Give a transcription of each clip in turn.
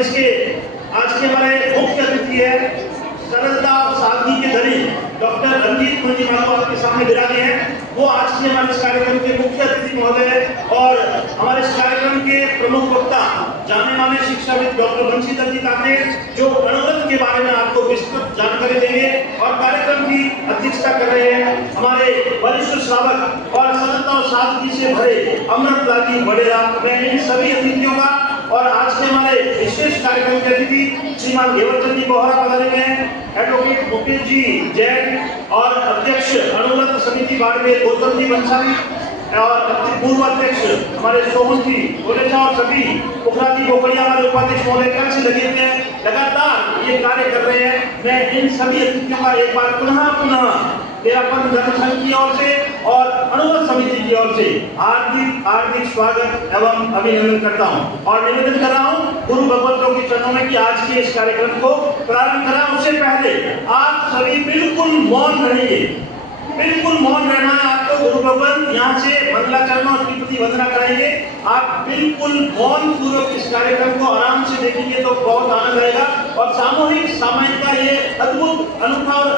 इसके आज के हमारे मुख्य अतिथि है सरलता और सादगी के धनी डॉक्टर रंजीत मुंजी मालू आपके सामने विराजे हैं। वो आज के हमारे इस कार्यक्रम के मुख्य अतिथि महोदय है और हमारे इस कार्यक्रम के प्रमुख वक्ता जाने माने शिक्षाविद डॉक्टर बंशी दत्त जी जो अणुव्रत के बारे में आपको विस्तृत जानकारी देंगे और कार्यक्रम की अध्यक्षता कर रहे हैं हमारे वरिष्ठ श्रावक और सरलता और सादगी से भरे अमृतलाल जी बड़ेरा। मैं इन सभी अतिथियों का और आज के हमारे विशेष कार्यक्रम के अतिथि श्रीमान घेवरचंद जी बोहरा पधारे हैं, एडवोकेट मुकेश जी जैन और अध्यक्ष अणुव्रत समिति बाड़मेर गौतम जी बंसाली और पूर्व अध्यक्ष हमारे सोहन जी गोलेचा और सभी पुखरा जी गोपड़िया हमारे उपाध्यक्ष महोदय कल से लगे हुए हैं, लगातार ये कार्य कर रहे हैं। मैं इन सभी अतिथियों का एक बार पुनः तेरापन धर्म संघ की ओर से और अणुव्रत समिति की ओर से हार्दिक स्वागत एवं अभिनंदन करता हूं और निवेदन कर रहा हूं गुरु भगवंतों के चरणों में कि आज के इस कार्यक्रम को प्रारंभ करें उससे पहले आप सभी बिल्कुल मौन रहेंगे, बिल्कुल मौन रहना है आपको। गुरु भगवंत यहाँ से मंगलाचरण और श्रीपति वंदना कराएंगे, आप बिल्कुल मौन पूर्वक इस कार्यक्रम को आराम से देखेंगे तो बहुत आनंद आएगा और सामूहिक सामायिक का ये अद्भुत अनूठा और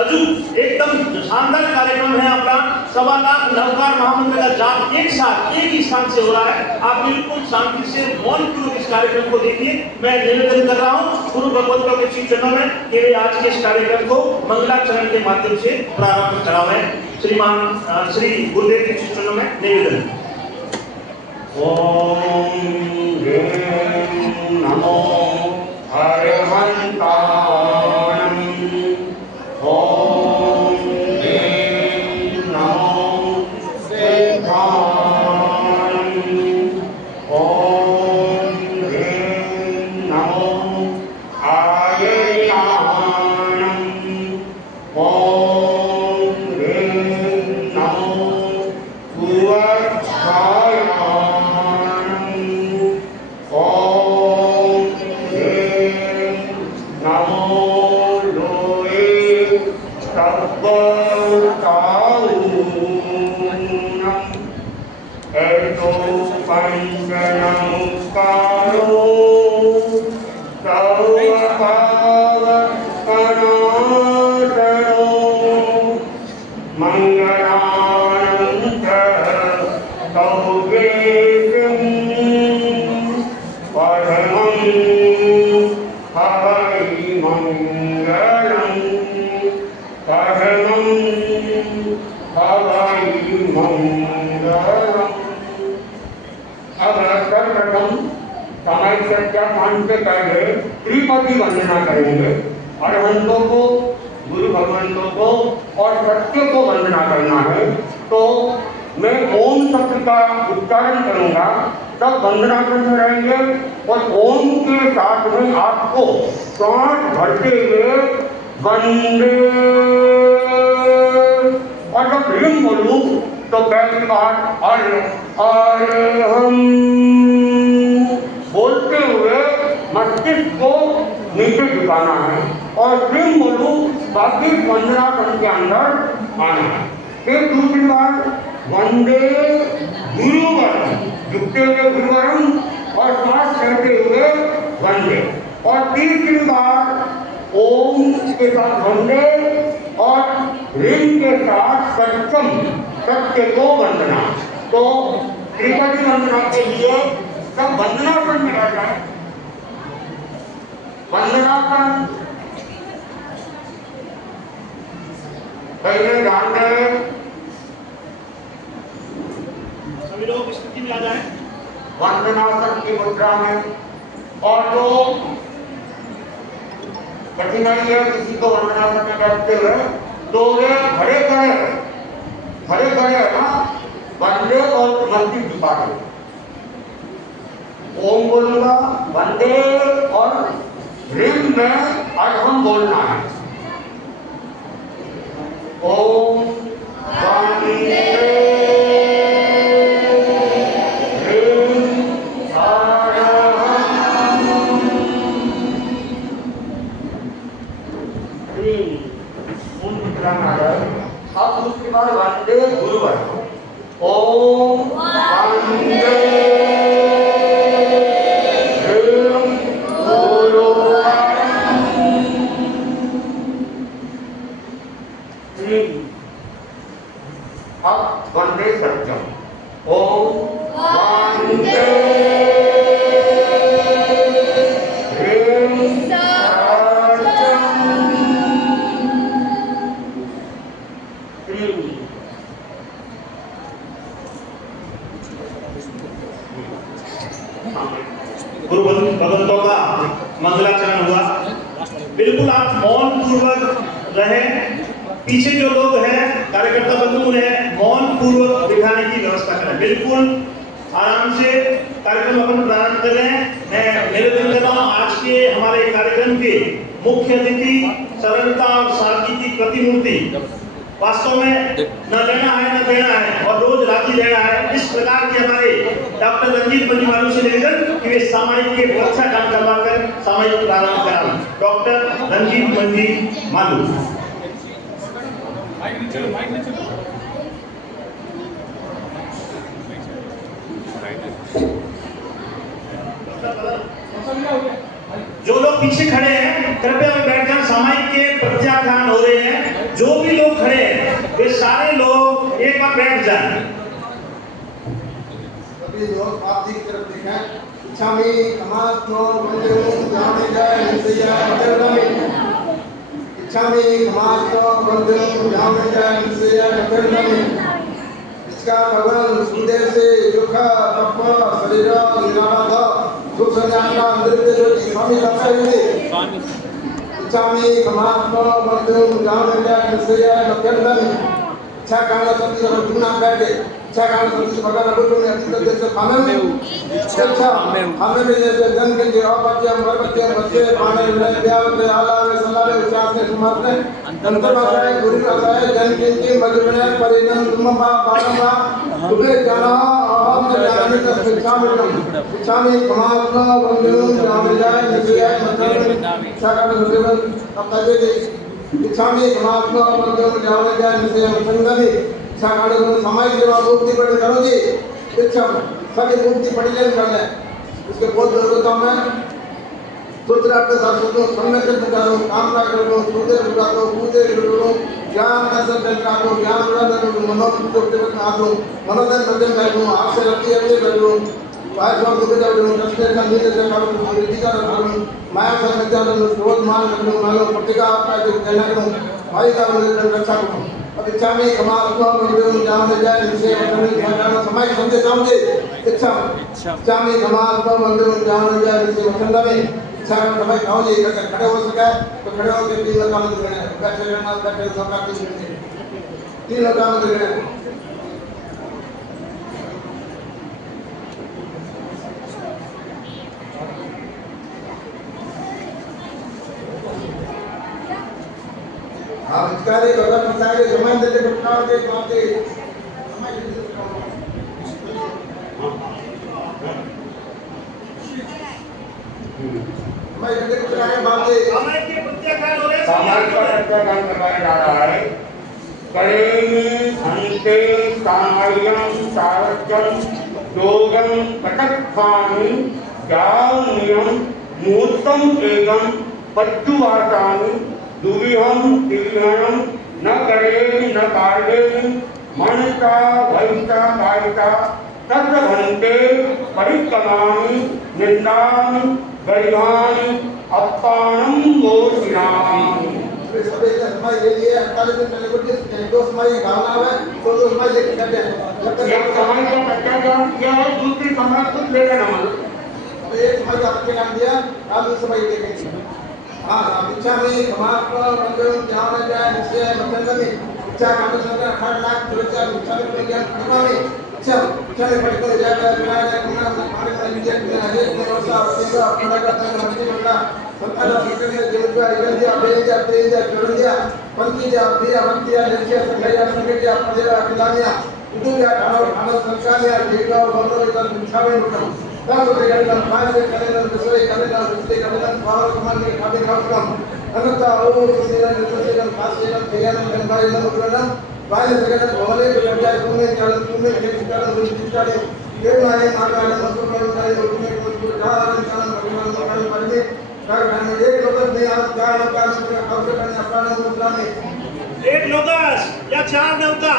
अजूब एकदम शानदार कार्यक्रम है अपना। 1.25 लाख नवकार महामंत्र का जाप एक साथ एक ही स्थान से हो रहा है। आप बिल्कुल शांति से मौन पूर्वक इस कार्यक्रम को देखिए। मैं निवेदन कर रहा हूँ गुरु भगवंतों के श्री चरणों में कि वे आज के इस कार्यक्रम को मंगलाचरण के माध्यम से प्रारंभ करावें। श्रीमान श्री गुरुदेव के श्री चरणों में निवेदन। ओम नमो हरिवंताय ओम नमो सिद्धाय ओम नमो आयर्याय ओम नमो पूर्वाय ओम नमो एतो पंचनमस्कारो सर्वपावकनाशनो मंगलानंद सौवेदं परमं हवै मंगलं परमं हवै मंगलम्। अब सर्वप्रथम समय सत्या मान से पहले त्रिपदी वंदना करेंगे। अरहंतों को, गुरु भगवंतों को और सत्य को वंदना करना है। तो मैं ओम शब्द का उच्चारण करूंगा, तब वंदना करते रहेंगे और ओम के साथ में आपको श्वास भरते हुए वंदे और जब ह्रीम बोलूं तो पहली बार हम बोलते हुए मस्तिष्क को नीचे झुकाना है और ह्रीम बोलूं बाकी 15 कण के अंदर आना है। फिर दूसरी बार वंदे गुरुवरम झुकते हुए गुरुवरम और श्वास करते हुए वंदे और तीसरी बार ओम के साथ वंदे और ह्रीम के साथ सत्यम सत्य को वंदना। तो त्रिपदी वंदना के लिए सब वंदनासन में आ जाए। वंदनासन पहले ध्यान दें, सभी लोग स्थिति में आ जाए वंदनासन की मुद्रा में। और जो कठिनाई है किसी को वंदनासन में बैठते हुए तो वे खड़े खड़े है ना, वंदे और मस्ती दिखा दे। ओम बोलूंगा वंदे और ह्रीम में आज हम बोलना है। ओम वंदे अब दूसरी बार वंदे गुरुवर। ओम वंदे ह्रीम भगवंतों का मंगलाचरण हुआ। बिल्कुल आप मौन पूर्वक रहे। पीछे जो लोग हैं कार्यकर्ता बंधु हैं, मौन पूर्वक बिठाने की व्यवस्था करें। बिल्कुल आराम से कार्यक्रम अपन प्रारंभ कर रहे हैं। मैं निवेदन कर रहा हूँ, आज के हमारे कार्यक्रम के मुख्य अतिथि सरलता और सादगी की प्रतिमूर्ति, वास्तव में न लेना है न देना है और रोज राजी रहना है। इस प्रकार के हमारे डॉक्टर रंजीत मंजी से निवेदन कि वे सामायिक के अच्छा काम करवाकर सामायिक प्रारंभ कराएं। डॉक्टर रंजीत मंजी मालू। जो लोग पीछे खड़े हैं कृपया वे बैठ जाएं। सामायिक के प्रत्याख्यान हो रहे हैं। जो भी लोग खड़े हैं वे सारे लोग एक बार बैठ जाएं। सभी लोग आप की तरफ देखें। इच्छामि कमात्मो वंदे जाने जाए निसया नगरमी। इच्छामि कमात्मो वंदे जाने जाए निसया नगरमी। इसका भगवान सुदेव से दुखा तप शरीर निरामद दुख संज्ञाना नृत्य जो स्वामी लक्ष्मी इच्छामि कमात्मो वंदे जाने जाए निसया नगरमी। इच्छा कामना शक्ति और गुना बैठे इच्छा कामना शक्ति भगवान बुद्ध ने अतीत जैसे हमें में जैसे जन के जो अपत्यम वर्गत्यम बच्चे पाने में व्यावते आलावे सलावे उचार से सुमारते अंतर भाषाएं गुरु भाषाएं जन के मधुमेह परिणाम तुमपा बालमा तुम्हें जाना हम जाने का इच्छामि कमात्मा वंदे जाने जाए निसया मतलब इच्छा कामना शक्ति अब तक इच्छामि कमात्मा वंदे जाने जाए निसया मतलब साकाले समय सेवा मुक्ति पढ़ करो जी। इच्छा सभी मुक्ति पढ़ लेन कर ले। उसके बहुत जरूरत है। सोच रहा है साथ सोचो समय के करो काम ना करो सूदे करो कूदे करो ज्ञान दर्शन करो ज्ञान उड़ान करो मनोबल को देव का दो मनोदन भजन करो आपसे रखी है करो बाहर सब दुख जाओ दर्शन का नीचे से करो रिद्धि का करो माया से विद्यालय में रोज मान करो मानो प्रतिका आपका जो कहना करो भाई का रक्षा करो। अब इच्छामि कमात्मो वंदे जाने जाए निसया नगरमी समय संदेश समझे। इच्छामि कमात्मो वंदे जाने जाए निसया नगरमी। इच्छा का भाई खाओ जी अगर खड़े हो सके तो खड़े होकर तीन लोग काम करें। बैठे रहना बैठे सबका तीन लोग काम करें। आप इसकारे तो अगर मिसाइल जमान देते बिठाओ दे बातें समय मैं जल्दी बिठाने बातें सामायिक के प्रत्याख्यान हो रहे हैं। सामायिक का प्रत्याख्यान करवाया जा रहा है। करेमी अंते सामायिकं सारथ्यं दोगं कटकखानि जानियं मूर्तम एगं पट्टुवाचानि दुविहम तिविहम न करें न कार्य मनसा भविता कायिता तत्र भंते परिक्रमाणि निंदानि गरिमानि अपमानं मोचनामि। सभी समय ये लिए 48 दिन पहले कुछ दो समय गाना है तो दो समय लेके करते हैं। जब तक एक समय का प्रत्याख्यान किया है दूसरी समय कुछ लेकर न मानो। अब एक समय का प्रत्याख्यान दिया आगे समय लेके हाँ इच्छामि कमात्मो वंदे जाने जाए निसया नगरमी। इच्छा कामना शक्ति 8 लाख दुर्चा इच्छामि प्रज्ञान प्रतिमामि। इच्छामि पढ़कर जाए विनायक गुना मार्ग में विजय में हरे वर्षा अतिगा अपना करता है हरि बंदा संतान प्रकृति देवता इगंदिया बेंजा तेजा चोरंदिया पंचीजा दिया वंतिया लेचिया संगया संगया पदेरा अखिलानिया उदुया खाना संस्कारिया देगा बंदो इधर इच्छामि नुकम तब तो ये हम पांच से करें दूसरे करें पावर कमांड के खाते खाम अनंता ओ सुनीला निर्देशन फासिला तैयार मेंबारी न उकरना बाय सेकंड भवले विद्या तुमने चरण तुमने चरण विद्या ये माने माने मतुकर उठाए उठने को धारण चरण भगवान मकान परमे कर खाने एक लोग ने आप चार लोग का अवसर करने अपना मुद्रा में एक लोगस या चार नौका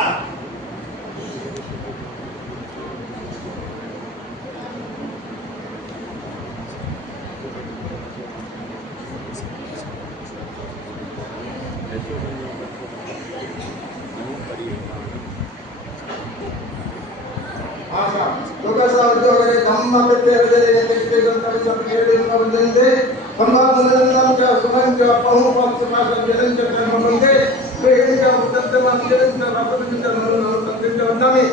हाँ साहब लोग पैसा उद्योगरे धम्म प्रत्यय रजरे नित्य गंतव्य सब खेले संबंधे संभावनानां च सुमन च बहु पक्ष पास जनन च कर्म मंगे वेद च उद्दत मास्यन च रपद च नरो तत्व च वंदमे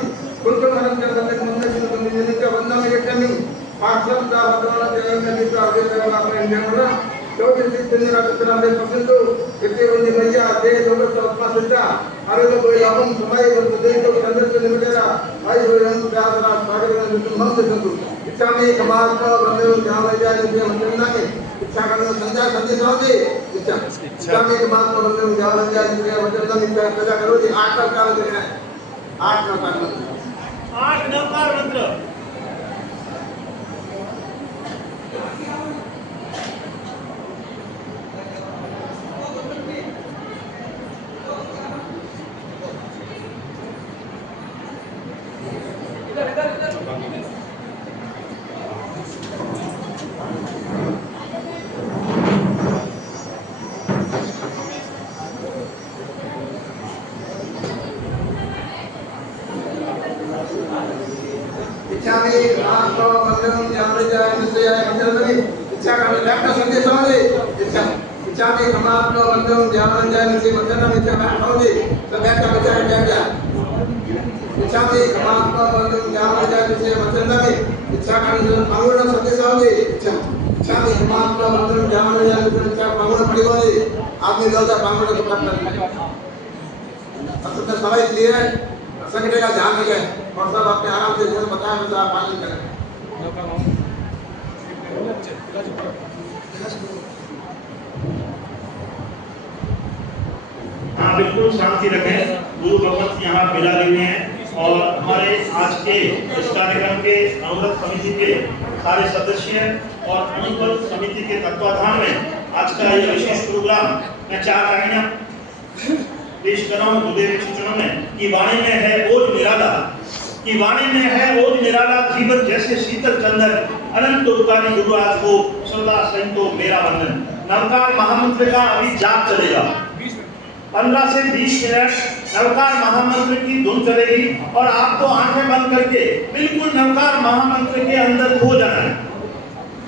कुल मनन च बंधन मंगे च बंधन च वंदमे यटमि पाक्षम च भगवान देव ने च आगे देवा प्रेरणा जो जिस दिन रात में पसंद कितने बंदी मैया दे दोनों आत्मा सच्चा अरे तो कोई अपन समय और दे तो अंदर से निकलेगा भाई हो हम प्यार रा सागर में तुम हम से संतु इच्छा में कमाल का बंदे ध्यान ले जाए जो वंदना में इच्छा करने संध्या संदेश होगी इच्छा में कमाल का बंदे ध्यान ले जाए जो वंदना में पैदा करो जी 8 का काल देना है 8 नवकार मंत्र 8 नवकार मंत्र सवाल इसलिए संगठन का ध्यान रखें और सब अपने आराम से जैसे बताया वैसा पालन करें। हाँ बिल्कुल शांति रखें। गुरु भगवत यहाँ बिराजे हुए हैं और हमारे आज के इस कार्यक्रम के अनुव्रत समिति के सारे सदस्य और अनुव्रत समिति के तत्वाधान में आज का यह विशेष प्रोग्राम मैं 4 लाइनें पेश कर रहा हूँ गुरुदेव के सूचनों में कि वाणी में है ओज निराला, कि वाणी में है ओज निराला, जीवन जैसे शीतल चंदन, अनंत उपकारी गुरु आज को सदा संतो मेरा वंदन। नवकार महामंत्र का अभी जाप चलेगा 15 से 20 मिनट नवकार महामंत्र की धुन चलेगी और आपको आंखें बंद करके बिल्कुल नवकार महामंत्र के अंदर खो जाना है,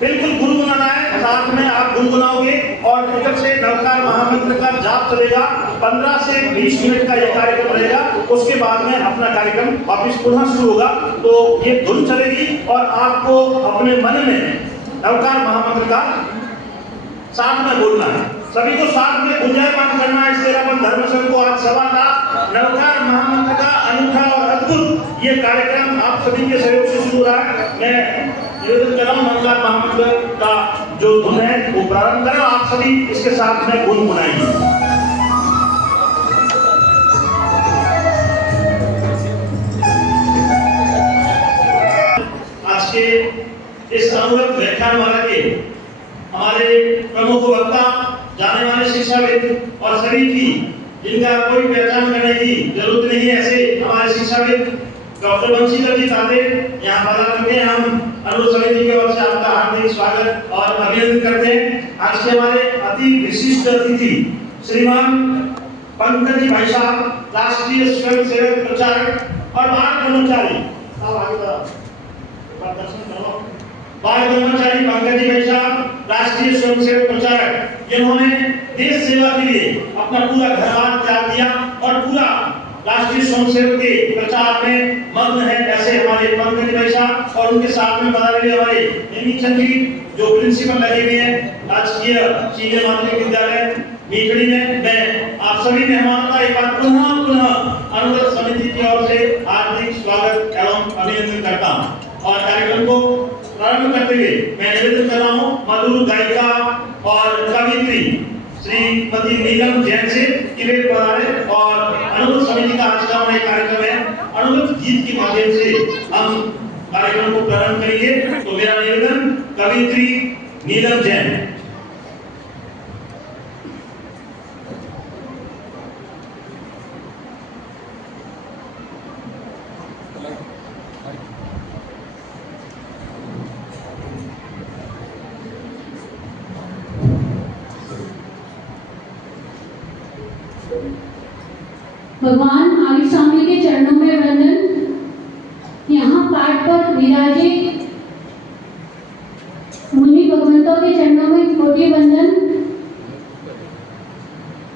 बिल्कुल गुनगुनाना है, साथ में आप गुनगुनाओगे और इधर से नवकार महामंत्र का जाप चलेगा। 15 से 20 मिनट का ये कार्यक्रम रहेगा, उसके बाद में अपना कार्यक्रम वापस पुनः शुरू होगा। तो ये धुन चलेगी और आपको अपने मन में नवकार महामंत्र का साथ में बोलना है, सभी को साथ में गुंजायमान करना है। इसलिए अपन धर्म संघ को आज 1.25 लाख नवकार महामंत्र का अनूठा और अद्भुत ये कार्यक्रम आप सभी के सहयोग से शुरू रहा है। मैं निवेदन कर रहा हूँ नवकार महामंत्र का जो धुन है वो प्रारंभ करें, आप सभी इसके साथ में गुनगुनाएंगे। आज के इस अनुव्रत व्याख्यानमाला के हमारे प्रमुख वक्ता, जाने माने शिक्षाविद और सभी की जिनका कोई पहचान करने की जरूरत नहीं है, ऐसे हमारे शिक्षाविद डॉक्टर बंशीधर जी ताते यहाँ पधार चुके हैं। हम अनुरोध समिति की ओर से आपका हार्दिक स्वागत और अभिनंदन करते हैं। आज के हमारे अति विशिष्ट अतिथि श्रीमान पंकज भाई साहब, राष्ट्रीय स्वयंसेवक प्रचारक और बाल ब्रह्मचारी, बाल ब्रह्मचारी पंकज भाई साहब, राष्ट्रीय स्वयंसेवक प्रचारक, जिन्होंने देश सेवा के लिए अपना पूरा घर-बार त्याग दिया और पूरा राष्ट्रीय स्वयंसेवक के प्रचार में मग्न है। ऐसे हमारे पंकज भाई साहब और उनके साथ में पधारे हुए हमारे नेमीचंद जी जो प्रिंसिपल लगे हुए हैं राजकीय सीनियर माध्यमिक विद्यालय मीठड़ी में। मैं आप सभी मेहमानों का एक बार पुनः अनुव्रत समिति की ओर से हार्दिक स्वागत एवं अभिनंदन करता हूँ और कार्यक्रम को प्रारंभ करते हुए मैं निवेदन कर रहा हूँ मधुर गायिका और कवियत्री श्रीमती नीलम जैन से कि वे पधारे और अनुव्रत समिति का आज का हमारा कार्यक्रम है, अनुव्रत गीत के माध्यम से हम कार्यक्रम को प्रारंभ करेंगे। तो मेरा निवेदन कवियत्री नीलम जैन। भगवान आमिर स्वामी के चरणों में वंदन। यहाँ पाठ पर विराजे। मुनि भगवंतों के चरणों में कोटि वंदन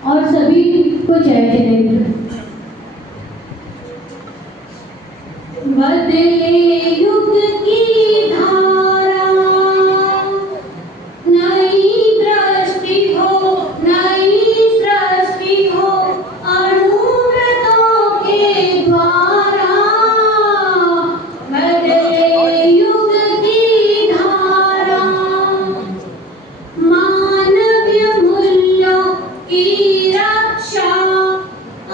और सभी को जय जितेंद्र। बदले युग की धारा, नई दृष्टि हो, नई सृष्टि हो, अनुव्रतों के द्वारा। बदले युग की धारा, मानवीय मूल्यों की रक्षा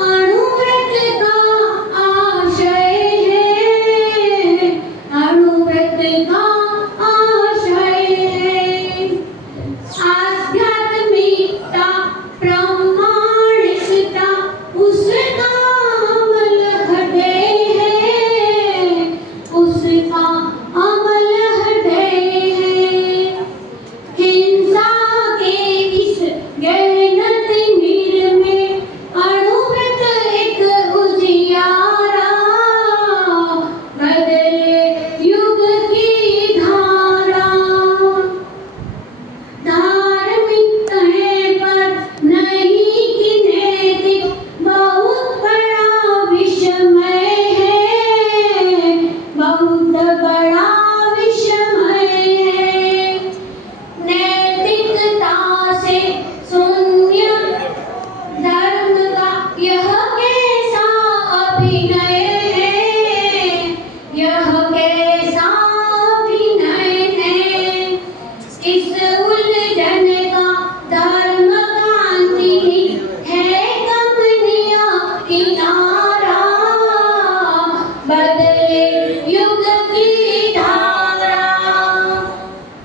अणुव्रत का आशय है, अणुव्रत का आशय है। आध्यात्मिकता प्रामाणिकता उसका अमल हृदय है, उसका अमल हृदय है। हिंसा के इस गहन तिमिर में अणुव्रत एक उजियारा। बदले युग की धारा, धार्मिक है पर नहीं कि नैतिक, बहुत बड़ा विषमय है, बहुत बड़ा विषमय है। नैतिकता से शून्य धर्म का यह कैसा अभिनय है, यह कैसा अभिनय है। इस उलझन का धर्म क्रांति है कमनिया किनारा। बदले युग की धारा,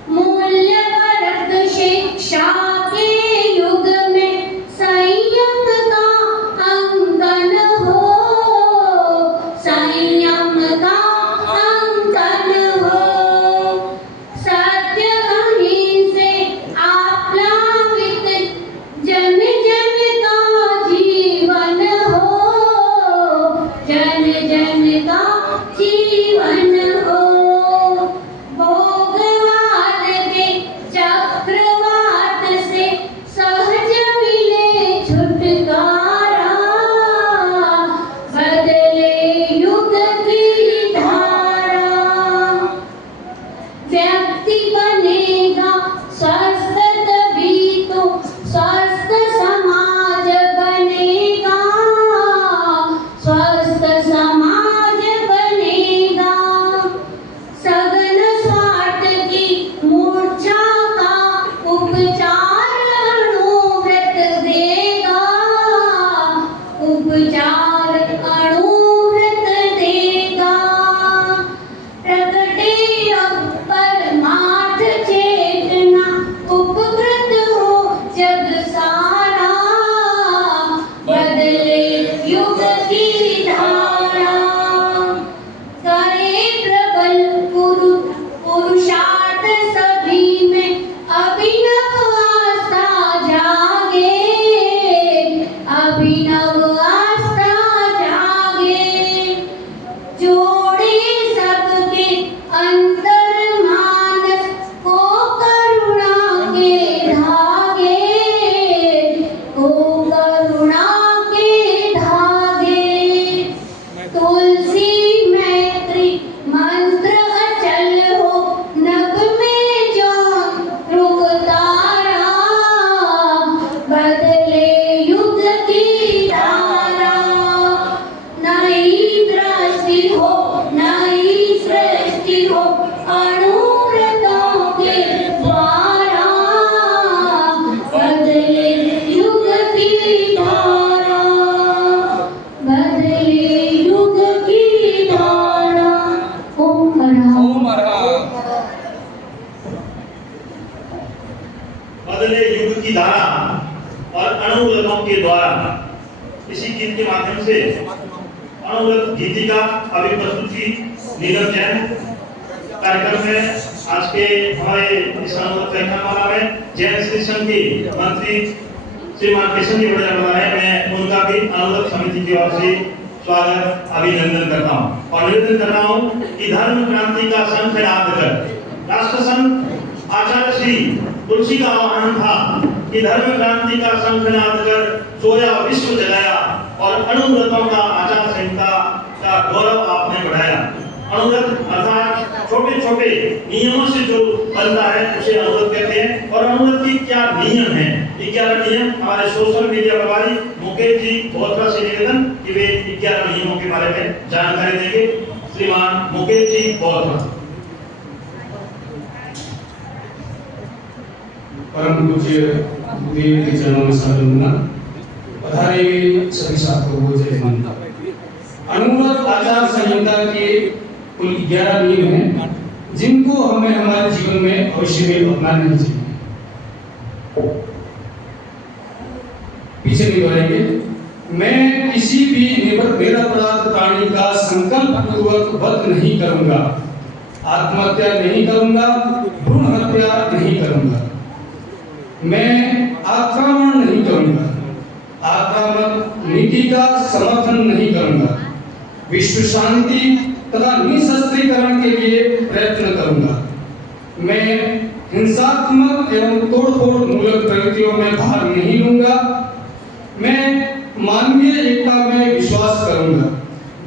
मूल्यपरक शिक्षा के युग में संयम का अंकन हो, संयम का अंकन हो। सत्य अहिंसे आप्लावित जन जन का जीवन हो, जन जन का जीवन हो। भोगवाद के चक्रवात से सहज मिले छुटकारा। बदले युग की धारा, व्यक्ति बनेगा स्वस्थ तभी तो स्वस्थ समाज बनेगा, स्वस्थ समाज बनेगा। सघन स्वार्थ की मूर्छा का उपचार अणुव्रत देगा, उपचार अणुव्रत देगा। प्रगटे अब परमार्थ चेतना, उपकृत हो जग सारा। बदले युग की धारा, करे प्रबल पुरुषार्थ सभी में, अभिनव आस्था जागे, अभिनव आस्था जागे। जोड़े सबके अंतर मानस को करुणा के धागे, को करुणा के धागे। तुलसी मैत्री मंत्र अचल हो, नभ में ज्यों ध्रुव तारा। बदले युग की धारा, नई दृष्टि हो, नई सृष्टि हो, अणुव्रतों के द्वारा। बदले युग की धारा, बदले युग की धारा। ओम बदले युग की धारा और अणुव्रतों के द्वारा, इसी गीत के माध्यम से अणुव्रत गीतिका अभी प्रस्तुति नीलम जैन कार्यक्रम में आज के हमारे इस अणुव्रत कार्यक्रम में जैन श्री संघ के मंत्री श्रीमान केशव जी बड़ा बता रहे हैं। मैं उनका भी अणुव्रत समिति की ओर से स्वागत अभिनंदन करता हूँ और निवेदन कर रहा हूँ कि धर्म क्रांति का शंखनाद कर राष्ट्रसंत आचार्य श्री तुलसी का आह्वान था कि धर्म क्रांति का शंखनाद कर सोया विश्व जगाया और अनुव्रतों का आचार संहिता का गौरव आपने बढ़ाया। अनुव्रत अर्थात छोटे छोटे नियमों से जो बनता है उसे अनुव्रत कहते हैं। और अनुव्रत की क्या नियम है? 11 नियम हमारे सोशल मीडिया प्रभारी मुकेश जी बोहत्रा से निवेदन कि वे 11 नियमों के बारे में जानकारी देंगे। श्रीमान मुकेश जी बोहत्रा। परम पूज्य देव के चरणों में सादर पधारे सभी साथियों को जय हिंद। अनुव्रत आचार संहिता के कुल 11 नियम हैं जिनको हमें हमारे जीवन में अवश्य में अपनाना चाहिए। पीछे नहीं बढ़ेंगे। मैं किसी भी निरपराध प्राणी का संकल्प पूर्वक वध नहीं करूंगा, आत्महत्या नहीं करूंगा, भ्रूण हत्या नहीं करूंगा, मैं आक्रमण नहीं करूंगा, आक्रामक नीति का समर्थन नहीं करूंगा, विश्व शांति तथा निशस्त्रीकरण के लिए प्रयत्न करूंगा, मैं हिंसात्मक एवं तोड़फोड़ मूलक प्रवृत्तियों में भाग नहीं लूंगा, मैं मानवीय एकता में विश्वास करूंगा,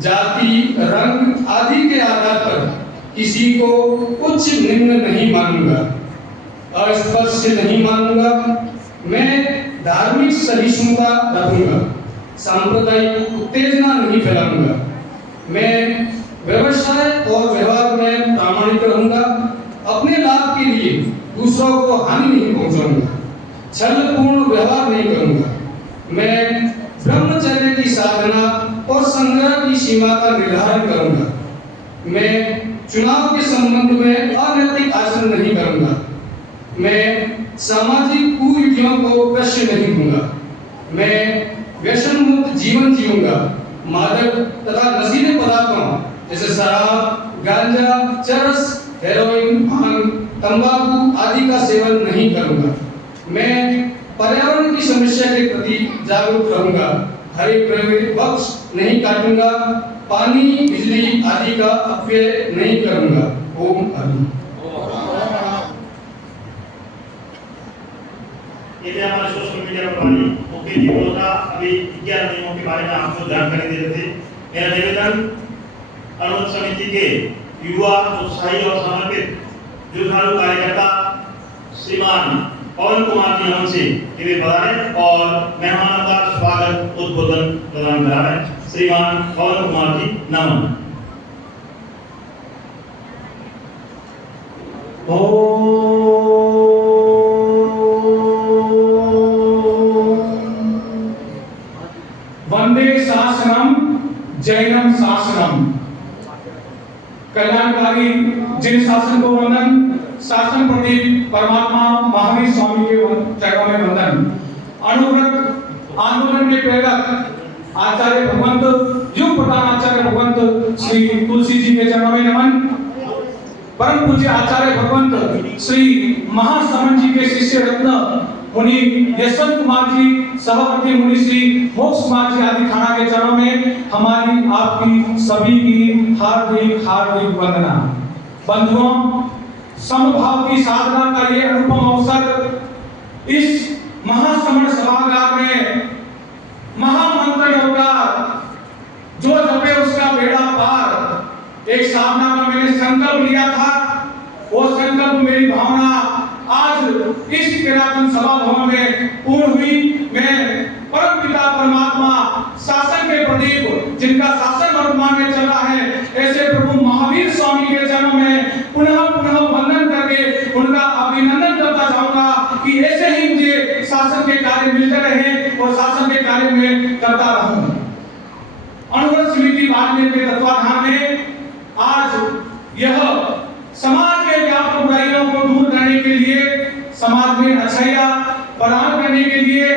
जाति रंग आदि के आधार पर किसी को उच्च निम्न नहीं मानूंगा, अस्पष्ट नहीं मानूंगा, मैं धार्मिक सहिष्णुता रखूंगा, सांप्रदायिक उत्तेजना नहीं फैलाऊंगा, मैं व्यवसाय और व्यवहार में प्रामाणिक रहूंगा, अपने लाभ के लिए दूसरों को हानि नहीं पहुंचाऊंगा, छलपूर्ण व्यवहार नहीं करूंगा, मैं ब्रह्मचर्य की साधना और संग्रह की सीमा का निर्धारण करूंगा, मैं चुनाव के संबंध में अनैतिक आचरण नहीं करूंगा, मैं सामाजिक कुरीतियों को प्रश्न नहीं दूंगा, मैं व्यसन मुक्त जीवन जीऊंगा, मादक तथा नशीले पदार्थों जैसे शराब, गांजा, चरस, हेरोइन, भांग, तंबाकू आदि का सेवन नहीं करूंगा, मैं पर्यावरण की समस्या के प्रति जागरूक रहूंगा, हरे पेड़ वृक्ष नहीं काटूंगा, पानी बिजली आदि का अपव्यय नहीं करूंगा। ओम अभी ये हमारे सोशल मीडिया प्रभारी मुकेश जी बोहत्रा अभी 11 नियमों के बारे में आपको जानकारी दे रहे थे। मेरा निवेदन अनुव्रत समिति के युवा उत्साही और समर्पित जुझारू कार्यकर्ता श्रीमान पवन कुमार जी हमसे वे पधारे और मेहमानों का स्वागत उद्बोधन प्रदान करा है। श्रीमान पवन कुमार जी नमन। वंदे शासनम जैनम शासनम। कल्याणकारी जिन शासन को वंदन, शासन प्रदीप परमात्मा महावीर स्वामी के चरणों में वंदन। अनुव्रत आंदोलन के प्रेरक आचार्य भगवंत युग प्रधान आचार्य भगवंत श्री तुलसी जी के चरणों में नमन। परम पूज्य आचार्य भगवंत श्री महासमन जी के शिष्य रत्न मुनि यशवंत कुमार जी, सभापति मुनि श्री मोक्ष कुमार जी आदि खाना के चरणों में हमारी आपकी सभी की हार्दिक हार्दिक वंदना। बंधुओं, समभाव की साधना का ये अनुपम अवसर इस महासमण सभागार में महामंत्र होगा, जो जपे उसका बेड़ा पार। एक साधना का मैंने संकल्प लिया था, वो संकल्प मेरी भावना आज इस किरातन सभा भवन में पूर्ण हुई। मैं परम पिता परमात्मा शासन के प्रदीप जिनका शासन वर्तमान में चला है, ऐसे प्रभु महावीर स्वामी के चरणों में पुनः पुनः वंदन करके उनका अभिनंदन करता जाऊंगा कि ऐसे ही मुझे शासन के कार्य मिलते रहे और शासन के कार्य में करता रहूं। अनुव्रत समिति बाड़मेर के तत्वाधान में आज यह समाज के व्यापक बुराइयों को दूर करने के लिए, समाज में अच्छाइयां प्रदान करने के लिए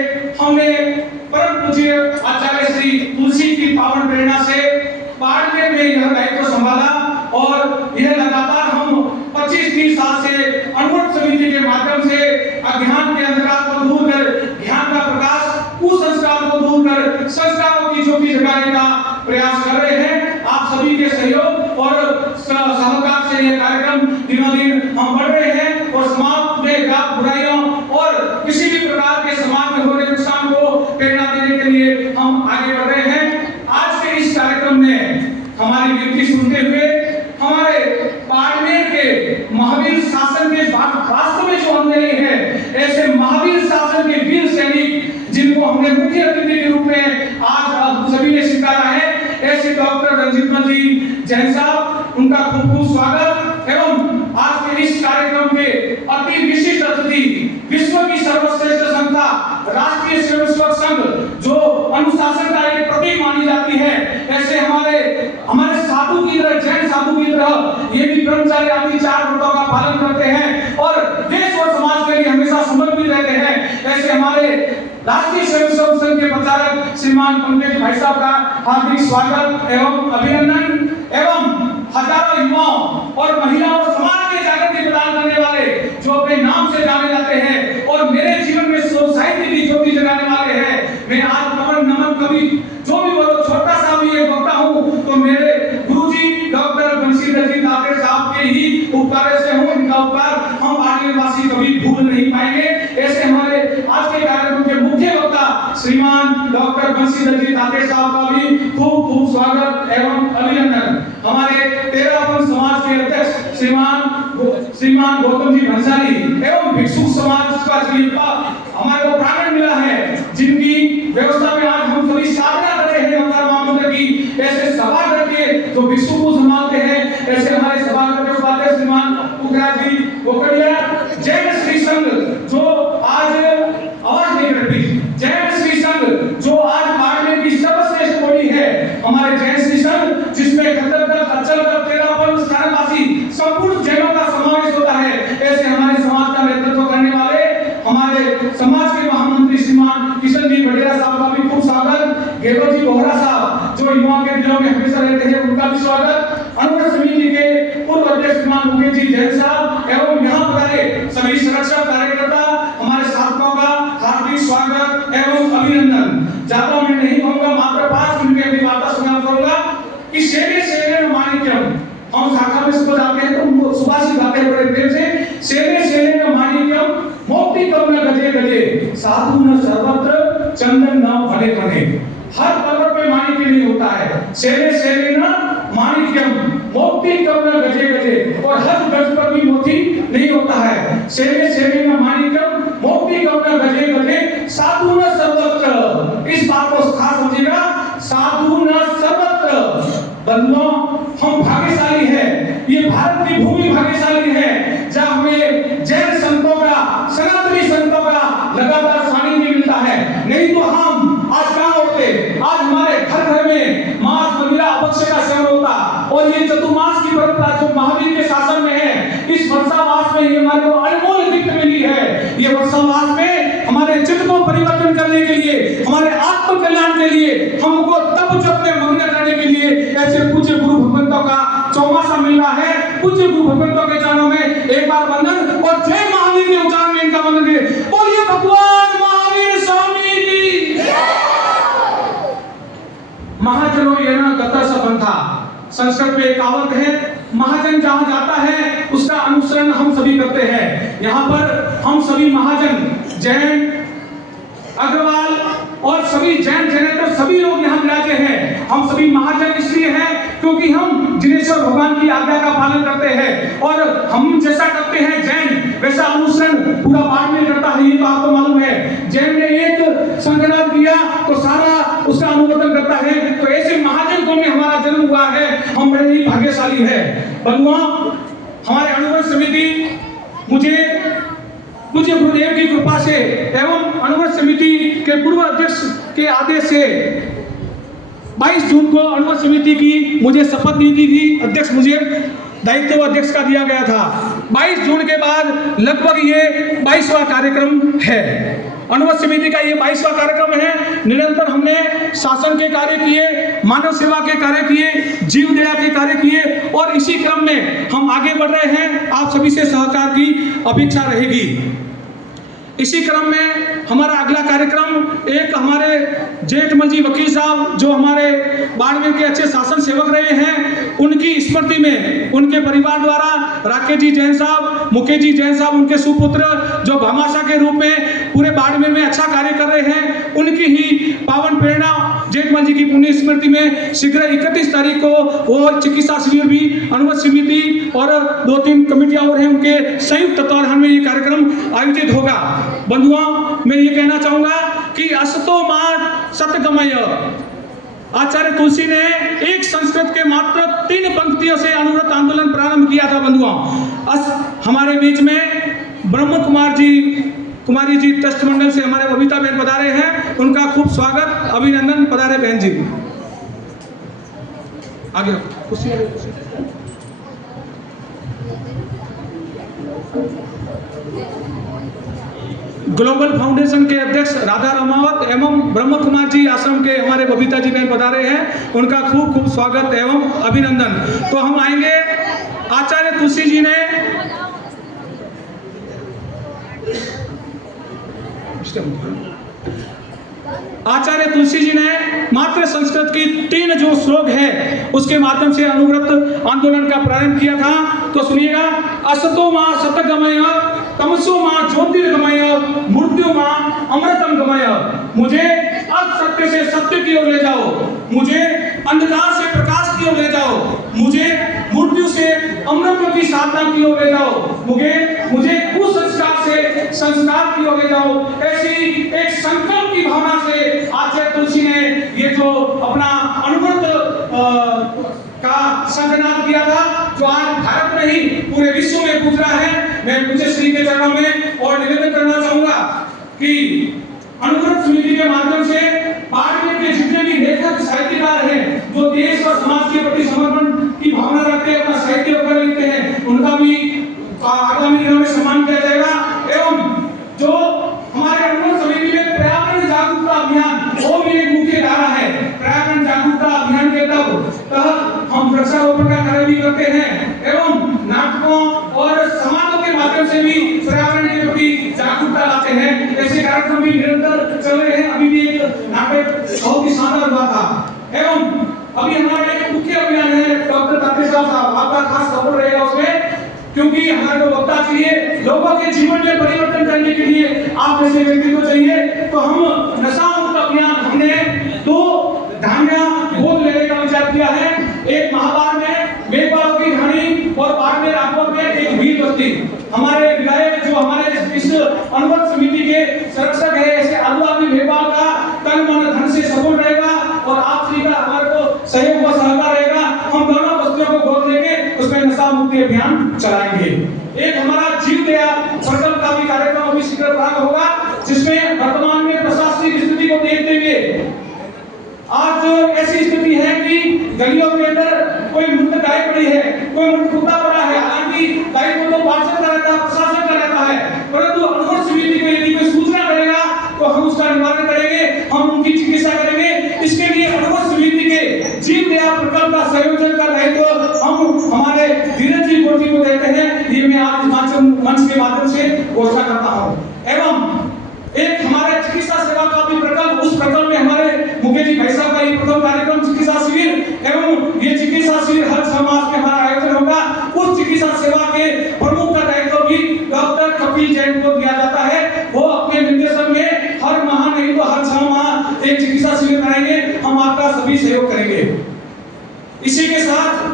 हमने परम पूज्य आचार्य श्री तुलसी की पावन प्रेरणा से बाड़मेर में यह दायित्व संभाला और यह लगातार हम 25-30 साल से अनुव्रत समिति के माध्यम से अज्ञान के अंधकार को दूर कर ज्ञान का प्रकाश, कुसंस्कार को दूर कर संस्कारों की ज्योति जगाने का प्रयास ऐसे डॉक्टर रंजीत जी जैन साहब, उनका खूब खूब स्वागत एवं आज के इस कार्यक्रम के अति विशिष्ट अतिथि, विश्व की सर्वश्रेष्ठ संस्था राष्ट्रीय स्वयंसेवक संघ, जो अनुशासन का एक प्रतीक मानी जाती है, ऐसे हमारे साधु की तरह, जैन साधु की तरह ये भी ब्रह्मचारी आदि 4 व्रतों का पालन करते हैं और देश और समाज के लिए हमेशा समर्पित रहते हैं। ऐसे हमारे राष्ट्रीय स्वयंसेवक संघ के प्रचारक श्रीमान पंकज भाई साहब का हार्दिक स्वागत एवं अभिनंदन एवं हजारों युवाओं और महिलाओं और समाज के जागृति प्रदान करने वाले जो अपने नाम से जाने जाते हैं और मेरे जीवन में साहित्य की ज्योति जगाने वाले हैं। मैं आज नमन कवि जो भी बोलो, छोटा सा भी एक वक्ता हूँ तो मेरे गुरुजी डॉक्टर बंशीधर जी दाते साहब के ही उपकार से हूँ। इनका उपकार हम बाड़मेर वासी कभी भूल नहीं पाएंगे। ऐसे हमारे आज के कार्यक्रम के मुख्य वक्ता श्रीमान डॉक्टर बंशीधर जी दाते साहब का भी खूब खूब स्वागत एवं अभिनंदन। हमारे 13 समाज के अध्यक्ष श्रीमान गौतम जी भंसाली एवं भिक्षुक समाज का हमारे को प्राण मिला है, जिनकी व्यवस्था में आज हम सभी साधना कर रहे हैं मंत्र की। ऐसे सभा करके जो भिक्षुक को संभालते हैं, ऐसे हमारे सभा के उपाध्यक्ष श्रीमान पुखराज जी गोकड़िया, जैन श्री संघ जो आज आवाज नहीं करती, जैन श्री संघ जो आज बाड़मेर की सर्वश्रेष्ठ बॉडी है, हमारे जैन श्री संघ जिसमें अचल 13 स्थानवासी संपूर्ण जैनों का समावेश होता है। ऐसे हमारे समाज का नेतृत्व करने वाले हमारे समाज के महामंत्री श्रीमान किशन जी बडेरा साहब का भी खूब स्वागत। गेरो जी बोहरा साहब जो युवाओं के दिलों में हमेशा रहते हैं, उनका भी स्वागत। अनुगत समिति के पूर्व अध्यक्ष श्रीमान मुकेश जी जैन साहब एवं यहाँ पधारे सभी सुरक्षा कार्यकर्ता, हमारे साथियों का हार्दिक स्वागत एवं अभिनंदन। ज्यादा मैं नहीं कहूँगा, मात्र 5 मिनट में वार्ता सुना करूँगा कि शेरे शेरे माणिक्यम, हम शाखा में इसको जाते हैं तो उनको सुभाषित गाते हैं बड़े प्रेम से, शेरे शेरे माणिक्यम मोक्ति कम न गजे गजे, साधु न सर्वत्र चंदन न भले भले। हर पर्वत में माणिक्य नहीं होता है, शेरे शेरे न माणिक्यम मोक्ति कम न गजे गजे, और हर गज पर भी मोती नहीं होता है। शेरे शेरे न माणिक्यम मोक्ति कम न गजे गजे, साधु न सर्वत्र। इस बात को खास समझिएगा, साधु न सर्वत्र। बंधुओं, हम भाग्यशाली हैं, ये भारत की भूमि भाग्यशाली है जहाँ हमें जैन संतों का, सनातनी संतों का लगातार सानिध्य मिलता है। नहीं तो हम आज कहाँ होते, आज हमारे घर घर में मांस मदिरा अपक्ष का सेवन होता। और ये चतुर्मास की परंपरा जो महावीर के शासन में है, इस वर्षावास में ये हमारे को अनमोल गिफ्ट मिली है। ये वर्षावास में हमारे चित्त को परिवर्तन करने के लिए, हमारे आत्म कल्याण के लिए, हमको तप जप में मग्न करने के लिए ऐसे पूज्य गुरु भगवंतों का चौमासा मिल रहा है। पूज्य गुरु भगवंतों के चरणों में एक बार वंदन और जय महावीर के उच्चारण में इनका वंदन करें। बोलिए भगवान महावीर स्वामी की। महाजनों ये ना गतर सबंधा, संस्कृत में कहावत है, महाजन जहां जाता है उसका अनुसरण हम सभी करते हैं। यहाँ पर हम सभी महाजन, जैन, अग्रवाल और सभी जैन जैनेतर सभी लोग यहाँ विराजे हैं। हम सभी महाजन इसलिए हैं क्योंकि हम जिनेश्वर भगवान की आज्ञा का पालन करते हैं, और हम जैसा करते हैं जैन वैसा अनुसरण पूरा बाड़मेर करता है। ये तो आपको मालूम है, जैन ने एक संकल्प दिया तो सारा उसका अनुमोदन करता है। तो ऐसे महाजन को में हमारा जन्म हुआ है, हम बड़े ही भाग्यशाली है। बंधुओं, हमारे अनुगत समिति मुझे गुरुदेव की कृपा से एवं अनुगत समिति के पूर्व अध्यक्ष के आदेश से 22 जून को अनुगत समिति की मुझे शपथ दी थी। अध्यक्ष मुझे दायित्व अध्यक्ष का दिया गया था। 22 जून के बाद लगभग ये 22वां कार्यक्रम है। अनुगत समिति का ये 22वां कार्यक्रम है। निरंतर हमने शासन के कार्य किए, मानव सेवा के कार्य किए, जीव दया के कार्य किए, और इसी क्रम में हम आगे बढ़ रहे हैं। आप सभी से सहकार की अपेक्षा रहेगी। इसी क्रम में हमारा अगला कार्यक्रम एक हमारे जेठमल जी वकील साहब जो हमारे बाड़मेर के अच्छे शासन सेवक रहे हैं, उनकी स्मृति में उनके परिवार द्वारा राकेश जी जैन साहब, मुकेश जी जैन साहब, उनके सुपुत्र जो भामाशाह के रूप में पूरे बाड़मेर में अच्छा कार्य कर रहे हैं, उनकी ही पावन प्रेरणा जेठमल जी की पुण्य स्मृति में शीघ्र 31 तारीख को वो चिकित्सा शिविर भी अनुगत समिति और 2-3 कमेटियां और हैं, उनके संयुक्त तत्वाधान में ये कार्यक्रम आयोजित होगा। बंधुओं, मैं ये कहना चाहूंगा कि असतो मा सतगमय, आचार्य तुलसी ने एक संस्कृत के मात्र 3 पंक्तियों से अनुव्रत आंदोलन प्रारंभ किया था बंधुओं। हमारे बीच में ब्रह्म कुमारी जी ट्रस्ट मंडल से हमारे बबीता बहन पधारे हैं, उनका खूब स्वागत, अभिनंदन। पधारे बहन जी, आगे ग्लोबल फाउंडेशन के अध्यक्ष राधा रमावत एवं ब्रह्म कुमार जी आश्रम के हमारे बबीता जी बहन पधारे हैं, उनका खूब खूब स्वागत एवं अभिनंदन। तो हम आएंगे, आचार्य तुलसी जी ने मात्र संस्कृत की 3 जो श्लोक है उसके माध्यम से अनुव्रत आंदोलन का प्रारंभ किया था। तो सुनिएगा, असतो मां सतगमय, तमसो मां ज्योतिर्गमय, मृत्यु मां अमृतम गमय। मुझे असत्य से सत्य की ओर ले जाओ, मुझे अंधकार से प्रकाश की ओर ले जाओ, मुझे मृत्यु से अमृत की साधना की ओर ले जाओ, मुझे कुसंस्कार से संस्कार की ओर ले जाओ। ऐसी एक संकल्प की भावना से आचार्य तुलसी ने ये जो अपना अनुव्रत का संकल्प किया था, जो आज भारत में ही पूरे विश्व में पूज रहा है। मैं पूज्य श्री के चरणों में और निवेदन करना चाहूंगा कि अनुव्रत समिति के माध्यम से पार्टी के जितने भी लेखक साहित्यकार हैं, जो देश और समाज के प्रति समर्पण की भावना रखते हैं, अपना साहित्य वगैरह लिखते हैं, उनका भी आगामी दिनों में सम्मान किया जाएगा। एवं जो हमारे अनुव्रत समिति में पर्यावरण जागरूकता अभियान, वो भी एक मुख्य धारा है। पर्यावरण जागरूकता अभियान के तहत हम वृक्षारोपण का कार्य भी करते हैं एवं नाटकों और समारोह के माध्यम से भी पर्यावरण के प्रति जागरूकता लाते हैं। ऐसे कार्यक्रम भी निरंतर चल रहे हैं। अभी भी एक नाटक बहुत ही शानदार हुआ था। एवं अभी हमारा एक मुख्य अभियान है, डॉक्टर तातेश्वर साहब, आपका खास सपोर्ट रहेगा उसमें, क्योंकि हमारे को वक्ता चाहिए, लोगों के जीवन में परिवर्तन करने के लिए आप जैसे व्यक्ति को चाहिए। तो हम नशा मुक्त अभियान, हमने 2 धानियां गोद लेने का विचार किया है। एक महाबार में मेघवालों की कहानी और बाड़मेर राठौर में एक वीर बस्ती। हमारे विधायक जो हमारे इस अनुव्रत समिति के संरक्षक है, ऐसे आलू आदमी मेघवाल का तन मन धन से सपोर्ट रहेगा और आप सभी का हमारे को सहयोग व सहकार रहेगा। हम दोनों बस्तियों को गोद लेके उसमें नशा मुक्ति अभियान चलाएंगे। एक हमारा जीव दया प्रकल्प का भी कार्यक्रम अभी शीघ्र प्रारंभ होगा, जिसमें वर्तमान में प्रशासनिक स्थिति को देखते हुए आज ऐसी स्थिति है कि गलियों के अंदर कोई मृत गाय पड़ी है, कोई मृत कुत्ता पड़ा है। हालांकि गाय को तो पार्षद का रहता है, प्रशासन का रहता है, परंतु अनुव्रत समिति को यदि कोई सूचना करेगा तो हम उसका निवारण करेंगे, हम उनकी चिकित्सा करेंगे। इसके लिए अनुव्रत समिति के जीव दया प्रकल्प का संयोजन का दायित्व हम हमारे धीरज जी को देते हैं। ये मैं आज मंच के माध्यम से घोषणा करता हूँ। एवं एक हमारे चिकित्सा सेवा का भी प्रकल्प, उस प्रकल्प में हमारे मुकेश जी भाई साहब का ये प्रथम कार्यक्रम चिकित्सा शिविर एवं ये चिकित्सा शिविर हर 6 मास में हमारा आयोजन होगा। उस चिकित्सा सेवा के प्रमुख का दायित्व भी डॉक्टर कपिल जैन को दिया जाता है। वो अपने निर्देशन में हर माह नहीं तो हर 6 माह एक चिकित्सा शिविर कराएंगे। हम आपका सभी सहयोग करेंगे। इसी के साथ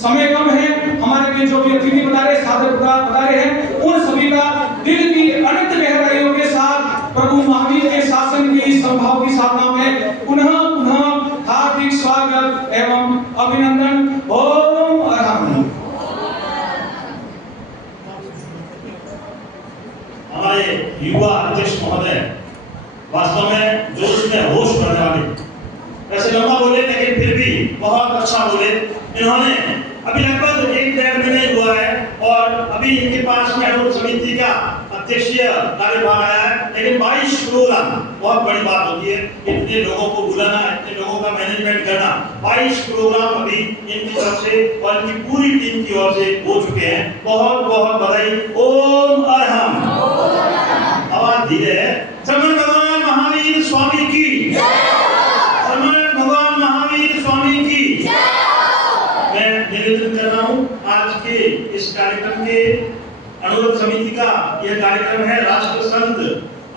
समय कम है, हमारे लिए जो भी अतिथि पधारे, साधक पधारे हैं, उन सभी का दिल की अनंत गहराइयों के साथ प्रभु महावीर के शासन की संभाव की साधना में पुनः हार्दिक स्वागत एवं अभिनंदन। ओम अरहम। हमारे युवा अध्यक्ष महोदय वास्तव में जोश में होश करने वाले, वैसे लंबा बोले लेकिन फिर भी बहुत अच्छा बोले। इन्होंने अभी लगभग 1-1.5 महीने हुआ है और अभी इनके पास में अनुव्रत समिति का अध्यक्षीय कार्यभार आया है, लेकिन 22 प्रोग्राम बहुत बड़ी बात होती है। इतने लोगों को बुलाना, इतने लोगों का मैनेजमेंट करना, 22 प्रोग्राम अभी इनकी तरफ से और इनकी पूरी टीम की ओर से हो चुके हैं। बहुत बहुत बधाई। ओम अरहम। आवाज धीरे है। श्रमण भगवान महावीर स्वामी की जय। श्रमण भगवान महावीर स्वामी की जय। मैं निवेदन कर रहा हूँ, आज के इस कार्यक्रम के अनुव्रत समिति का यह कार्यक्रम है। राष्ट्र संत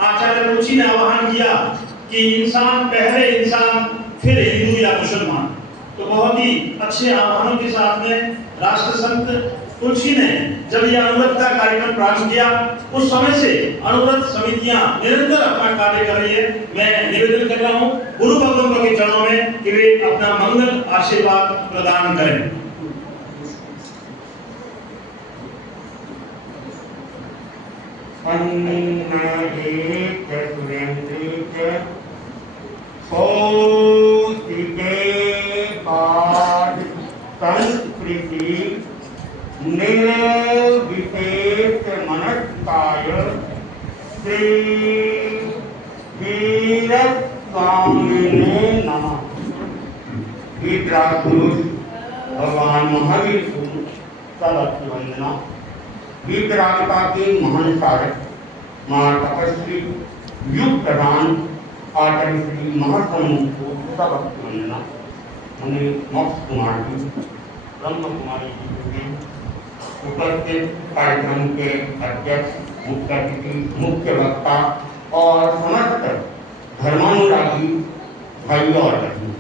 आचार्य तुलसी ने आह्वान किया कि इंसान पहले इंसान फिर हिंदू या मुसलमान। तो बहुत ही अच्छे आह्वानों के साथ में राष्ट्र संत तुलसी ने जब यह अनुव्रत का कार्यक्रम प्रारंभ किया, उस समय से अनुव्रत समितियां निरंतर अपना कार्य कर रही है। मैं निवेदन कर रहा हूं गुरु भगवंतों के चरणों में कि वे अपना मंगल आशीर्वाद प्रदान करें। संस्कृति निर्विशेष मनस्काय श्री धीरज स्वामिने नमः। वीतरागपुरुष भगवान महावीर को सबकी वंदना। वीतरागता के महान सारक मां तपस्वी युग प्रधान आचार्य श्री महासमुख को सबकी वंदना। उन्हें मोक्ष कुमार जी, ब्रह्म कुमारी जी के उपस्थित कार्यक्रम के अध्यक्ष, मुख्य अतिथि, मुख्य वक्ता और समस्त धर्मानुरागी भाइयों और बहनों,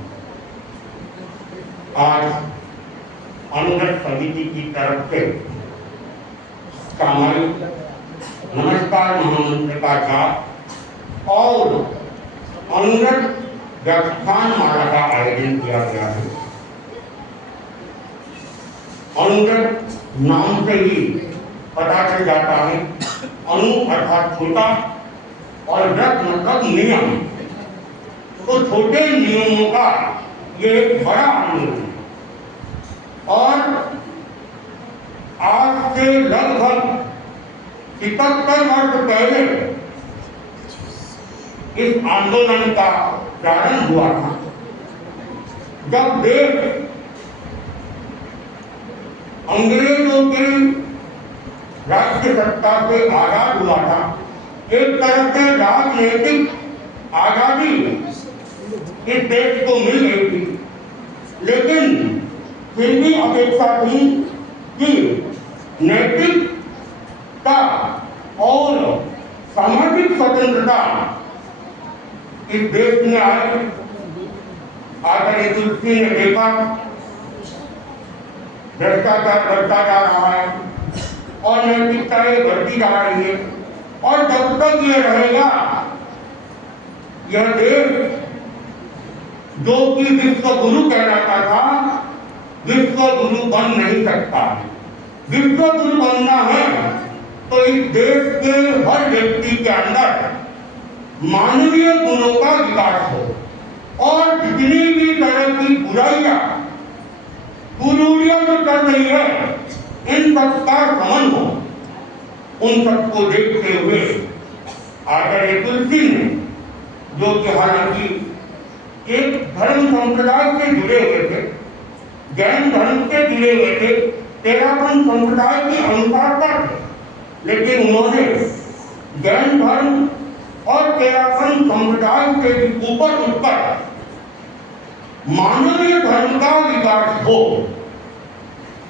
आज अनुव्रत समिति की तरफ से सामूहिक नमस्कार महामंत्र का जाप और अनुव्रत व्याख्यान माला का आयोजन किया गया है। अनुव्रत नाम से ही पता चल जाता है, अनु अर्थात छोटा और व्रत मतलब नियम। तो छोटे नियमों का ये एक बड़ा आंदोलन है और आज से लगभग 77 वर्ष पहले इस आंदोलन का प्रारंभ हुआ था, जब देश अंग्रेजों की राज्य सत्ता से आजाद हुआ था। एक तरह से राजनीतिक आजादी इस देश को मिल गई थी, लेकिन फिर भी अपेक्षा थी कि नैतिकता और सामाजिक स्वतंत्रता इस देश में आए। आचार्य तुलसी ने देखा भ्रष्टाचार बढ़ता जा रहा है और नैतिकताएं बढ़ती जा रही है, और जब तक ये रहेगा यह देश जो कि विश्व गुरु कहलाता था, विश्व गुरु बन नहीं सकता। विश्व गुरु बनना है तो इस देश के हर व्यक्ति के अंदर मानवीय गुणों का विकास हो और जितनी भी तरह की बुराइयां कुरूरियां जो कर रही है, इन सबका समन हो। उन सबको देखते हुए आचार्य तुलसी ने, जो कि हालांकि एक धर्म संप्रदाय से जुड़े हुए थे, जैन धर्म से जुड़े हुए थे, तेरापन संप्रदाय के अनुसार थे, लेकिन उन्होंने जैन धर्म और तेरापन संप्रदाय से भी ऊपर उठकर मानवीय धर्म का विकास हो,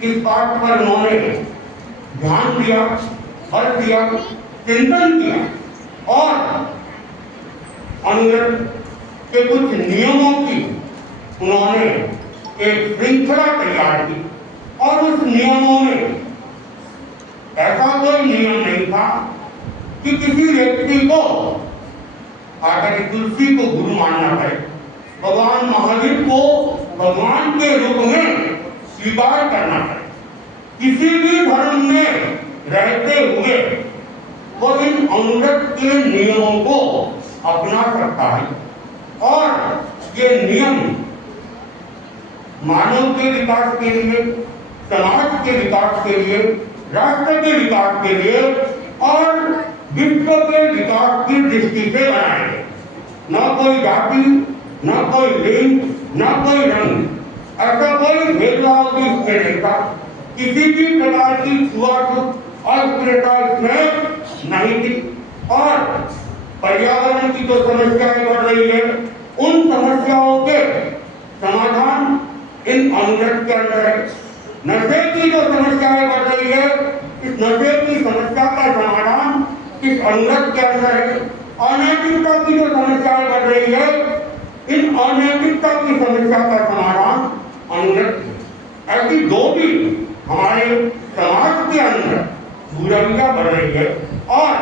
इस बात पर उन्होंने ध्यान दिया, हर दिया, चिंतन किया और अनुव्रत के कुछ नियमों की उन्होंने एक श्रृंखला तैयार की। और उस नियमों में ऐसा कोई नियम नहीं था कि किसी व्यक्ति को आचार्य तुलसी को गुरु मानना पड़े, भगवान महावीर को भगवान के रूप में स्वीकार करना पड़े। किसी भी धर्म में रहते हुए वो इन अनुव्रत के नियमों को अपना सकता है और ये नियम मानव के विकास के लिए, समाज के विकास के लिए, राष्ट्र के विकास के लिए और विश्व के विकास की दृष्टि से बनाए गए। न कोई जाति, न कोई लिंग, न कोई रंग, ऐसा कोई भेदभाव भी इसमें नहीं था। किसी भी प्रकार की छुआछूत अस्पृश्यता इसमें नहीं थी। और पर्यावरण की जो समस्याएं बढ़ रही है, उन समस्याओं के समाधान इन अनुव्रत के अंदर है। नशे की जो समस्याएं बढ़ रही है, इस नशे की समस्या का समाधान इस अनुव्रत के अंदर है। अनैतिकता की जो समस्याएं बढ़ रही है, इन अनैतिकता की समस्या का समाधान अनुव्रत है। ऐसी जो भी हमारे समाज के अंदर बुराइयां बढ़ रही है और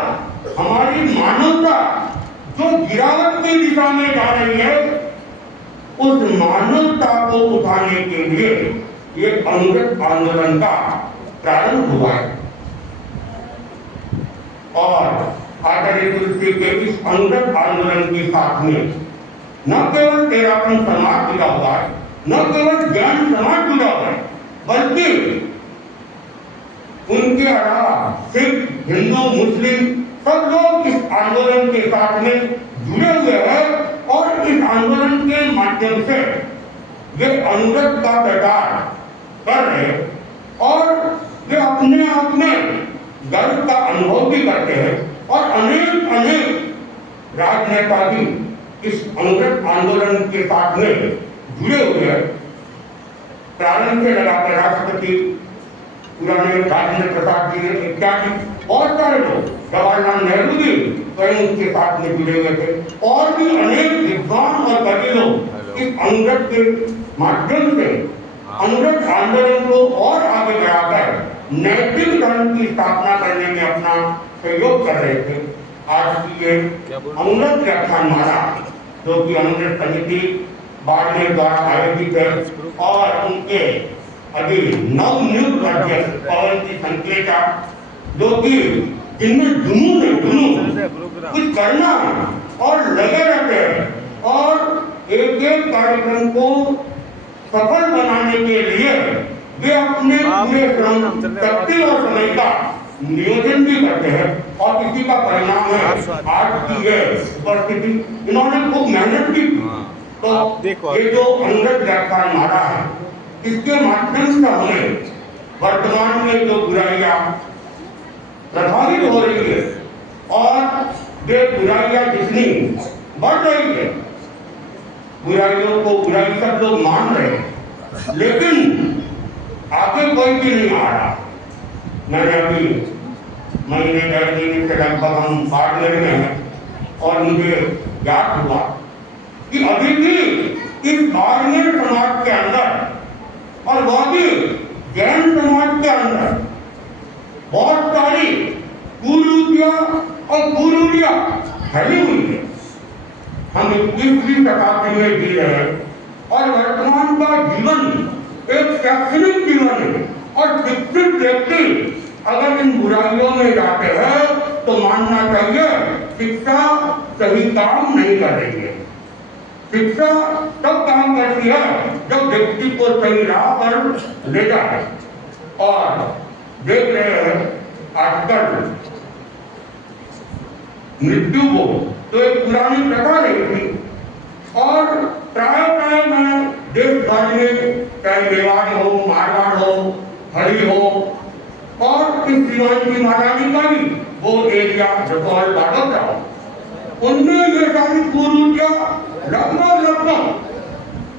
हमारी मानवता जो गिरावट की दिशा में जा रही है, उस मानवता को उठाने के लिए ये अनुगत आंदोलन का प्रारंभ हुआ है। और आचार्य तुलसी के इस अनुगत आंदोलन के साथ में न केवल तेरापन समाज जुड़ा हुआ है, न केवल जैन समाज जुड़ा हुआ है, बल्कि उनके अलावा सिख, हिंदू, मुस्लिम सब लोग इस आंदोलन के साथ में जुड़े हुए हैं और इस आंदोलन के माध्यम से वे अनुगत का प्रचार कर रहे हैं और वे अपने आप में गर्व का अनुभव भी करते हैं और अनेक राजनेता भी इस अनुगत आंदोलन के साथ में जुड़े हुए हैं। प्रारंभ से लगाकर राष्ट्रपति पुराने राजेंद्र प्रसाद जी ने इत्यादि बहुत सारे लोग, जवाहरलाल नेहरू भी स्वयं उसके साथ में जुड़े हुए थे और भी अनेक विद्वान और कवि लोग इस अनुगत के माध्यम से अनुगत आंदोलन को और आगे बढ़ाकर नैतिक धर्म की स्थापना करने में अपना सहयोग कर रहे थे। आज की ये अनुगत व्याख्यानमाला जो कि अनुगत समिति बाड़मेर द्वारा आयोजित है और उनके अभी नवनियुक्त अध्यक्ष पवन जी संकलेचा जो कि जिनमें जुनून है, कुछ करना है और लगे रहते हैं और एक एक कार्यक्रम को सफल बनाने के लिए वे अपने पूरे श्रम, शक्ति और समय का नियोजन भी करते हैं और इसी का परिणाम है आज की ये उपस्थिति। इन्होंने खूब मेहनत भी की। तो ये जो अनुगत व्याख्यानमाला है, इसके माध्यम से हमें वर्तमान में जो बुराइयां प्रभावित हो रही है और वे बुराइयां जितनी बढ़ रही है, बुराइयों को बुराई सब लोग मान रहे हैं, लेकिन आगे कोई भी नहीं आ रहा। मैंने अभी महीने डेढ़ महीने से लगभग हम बाड़मेर में हैं और मुझे याद हुआ कि अभी भी इस बाड़मेर समाज के अंदर और वह भी जैन समाज के अंदर बहुत सारी कुरीतियां और कुरीतियां फैली हुई है। हम 21वीं शताब्दी में जी रहे हैं और वर्तमान का जीवन एक शैक्षणिक जीवन है और शिक्षित व्यक्ति अगर इन बुराइयों में जाते हैं तो मानना चाहिए शिक्षा सही काम नहीं कर रही है। शिक्षा तब काम करती है जब व्यक्ति को सही राह पर ले जाए। और देख रहे हैं आजकल मृत्यु को तो एक पुरानी प्रथा रही थी और प्राय में देश भर में चाहे मेवाड़ हो, मारवाड़ हो, हरी हो और इस सीमांत की महारानी का भी वो एरिया रसौल बागोदरा हो, उनमें ये सारी कुरीतियां लगभग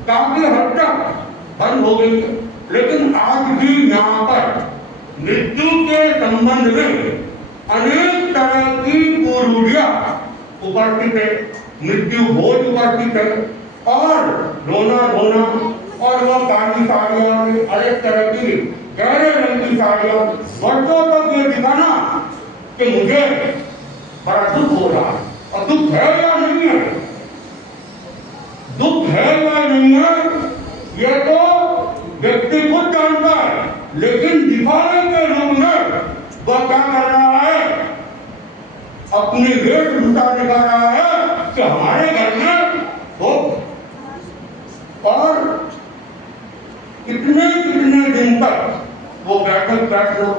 काफी हद तक बंद हो गई। लेकिन आज भी यहाँ पर मृत्यु के संबंध में अनेक तरह की कुरीतियां उपस्थित है, मृत्यु भोज उपस्थित है और रोना और वो काली साड़ियां, अनेक तरह की गहरे रंग की साड़ियां, वर्षों तक ये दिखाना कि मुझे बड़ा दुख हो रहा है। और दुख है या नहीं है, दुख है या नहीं है ये तो व्यक्ति खुद जानता है, लेकिन दिखाने के रूप में वह क्या कर रहा है, अपनी वेशभूषा दिखा रहा है कि हमारे घर में हो। और कितने दिन तक वो बैठ लो,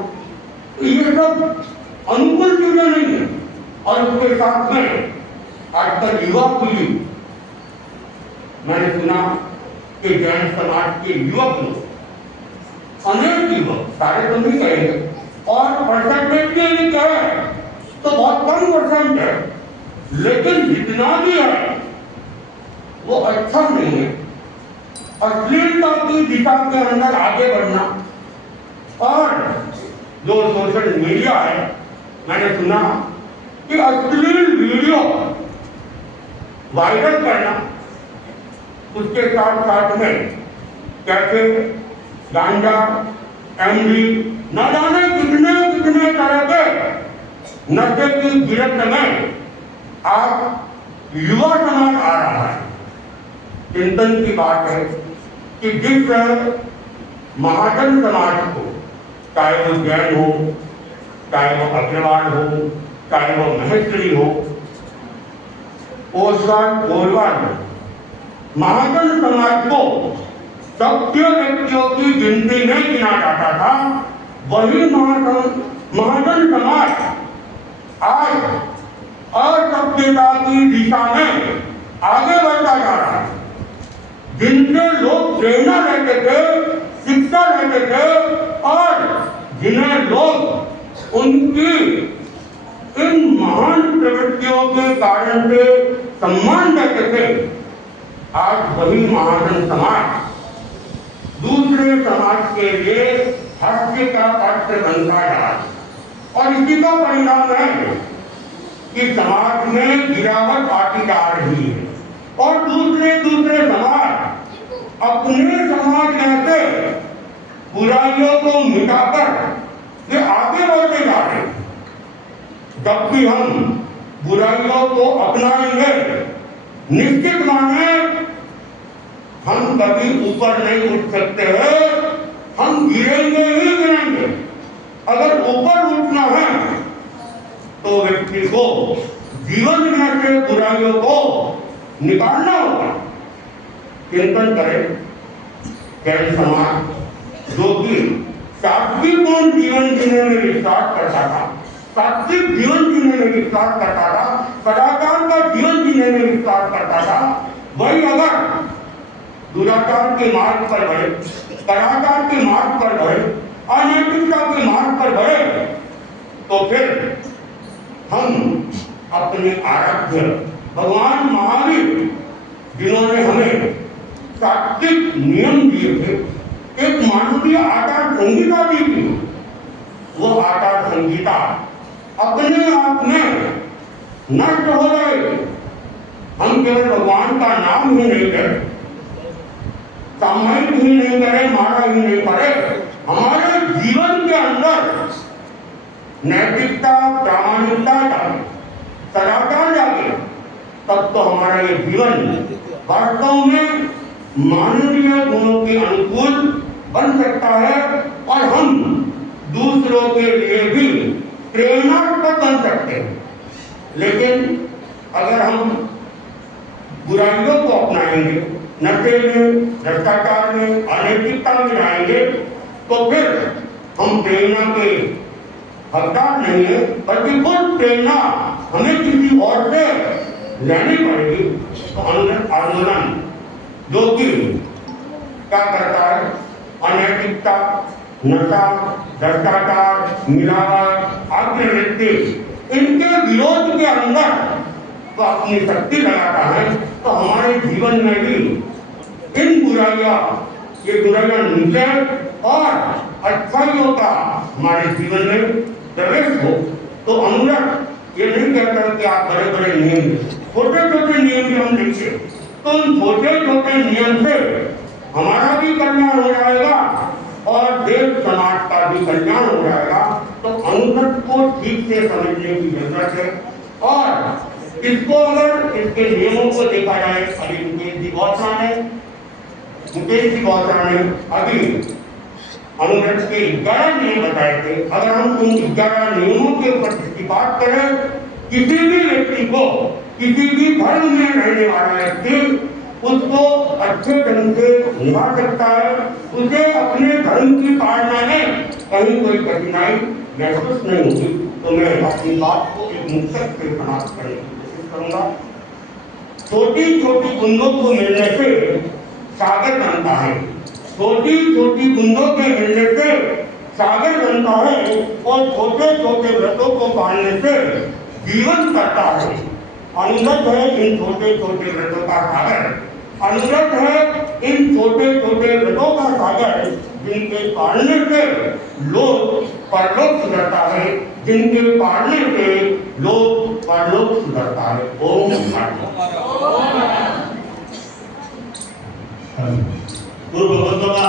ये सब अनुकूल चीजें नहीं है। और उसके साथ में आजकल युवा पीढ़ी, मैंने सुना कि जैन समाज के युवक लोग, अनेक युवक, सारे तो नहीं कहेंगे और परसेंटेज के लिए कहे तो बहुत कम परसेंट है, लेकिन जितना भी है वो अच्छा नहीं है। अश्लीलता की दिशा के अंदर आगे बढ़ना और जो सोशल मीडिया है, मैंने सुना कि अश्लील वीडियो वायरल करना, उसके साथ में कैसे गांजा एमडी, न जाने कितने कितने तरह के नशे की गिरफ्त में आज युवा समाज आ रहा है। चिंतन की बात है कि जिस महाजन समाज को, चाहे वो जैन हो, चाहे वो अग्रवाल हो, चाहे वो महेश्वरी हो, ओसवाल गोरवाल हो, महाजन समाज को सभ्य व्यक्तियों की गिनती में गिना जाता था, वही महाजन समाज आज असभ्यता की दिशा में आगे बढ़ता जा रहा है। जिनसे लोग प्रेरणा लेते थे, शिक्षा लेते थे और जिन्हें लोग उनकी इन महान प्रवृत्तियों के कारण से सम्मान देते थे, आज वही महाजन समाज दूसरे समाज के लिए हास्य का पात्र बनता है। और इसी का परिणाम है कि समाज में गिरावट आती जा रही है और दूसरे समाज अपने समाज में से बुराइयों को मिटाकर वे आगे बढ़ते जा रहे हैं। जब भी हम बुराइयों को अपनाएंगे, निश्चित माने हम कभी ऊपर नहीं उठ सकते हैं, हम गिरेंगे ही गिरेंगे। अगर ऊपर उठना है तो व्यक्ति को जीवन में से बुराइयों को निकालना होगा। चिंतन करें, जैन समाज जो कि सात्विकपूर्ण जीवन जीने में विश्वास करता था, सात्विक जीवन जीने में विश्वास करता था, सदाचार का जीवन जीने में विश्वास करता था, वही अगर दुराचार के मार्ग पर बढ़े, कदाचार के मार्ग पर बढ़े, अनैतिकता के मार्ग पर बढ़े, तो फिर हम अपने आराध्य भगवान महावीर, जिन्होंने हमें सात्विक नियम दिए थे, एक मानवीय आचार संहिता दी थी, वो आचार संहिता अपने आप में नष्ट हो जाएगी। हम केवल भगवान का नाम ही नहीं लें, सामयिक ही नहीं करे, मारा ही नहीं पड़े, हमारे जीवन के अंदर नैतिकता, प्रामाणिकता जागे, सदाचार जागे, तब तो हमारा ये जीवन वास्तव में मानवीय गुणों के अनुकूल बन सकता है और हम दूसरों के लिए भी प्रेरणास्पद बन सकते हैं। लेकिन अगर हम बुराइयों को अपनाएंगे, नशे में, भ्रष्टाचार में, अनैतिकता में जाएंगे, तो फिर हम प्रेरणा के हकदार नहीं है, बल्कि खुद प्रेरणा हमें किसी और से लेनी पड़ेगी। तो आंदोलन जो कि क्या करता है, अनैतिकता, नशा, भ्रष्टाचार, मिलावट, आत्मवृत्ति, इनके विरोध के अंदर तो अपनी शक्ति लगाता है, तो हमारे जीवन में भी इन ये बुराइयां नीचे और अच्छाइयों का हमारे जीवन में प्रवेश हो। तो अनुरक्त ये नहीं कहता कि आप बड़े बड़े नियम, छोटे छोटे नियम भी हम लिखे, तो उन छोटे छोटे नियम से हमारा भी कल्याण हो जाएगा और देश समाज का भी कल्याण हो जाएगा। तो अनुरक्त को ठीक से समझने की जरूरत है और इसको अगर इसके नियमों को देखा जाए, अभी मुकेश जी गौतरा ने अभी अनुव्रत के 11 नियम बताए थे। अगर हम उन 11 नियमों के ऊपर दृष्टिपात करें, किसी भी व्यक्ति को, किसी भी धर्म में रहने वाला व्यक्ति उसको अच्छे ढंग से निभा सकता है, उसे अपने धर्म की पालना में कहीं कोई कठिनाई महसूस नहीं होगी। तो मैं अपनी बात को एक मुक्तक से समाप्त करने की कोशिश करूंगा। छोटी छोटी बूंदों को मिलने से सागर बनता है, छोटी छोटी बूंदों के मिलने से सागर बनता है और छोटे छोटे व्रतों को पालने से जीवन करता है। अनुगत है इन छोटे छोटे व्रतों का सागर, अनुगत है इन छोटे छोटे व्रतों का सागर, जिनके पालने से लोग परलोक सुधरता है, जिनके पालने से लोग परलोक सुधरता है। ओम गुरु भगवंतों का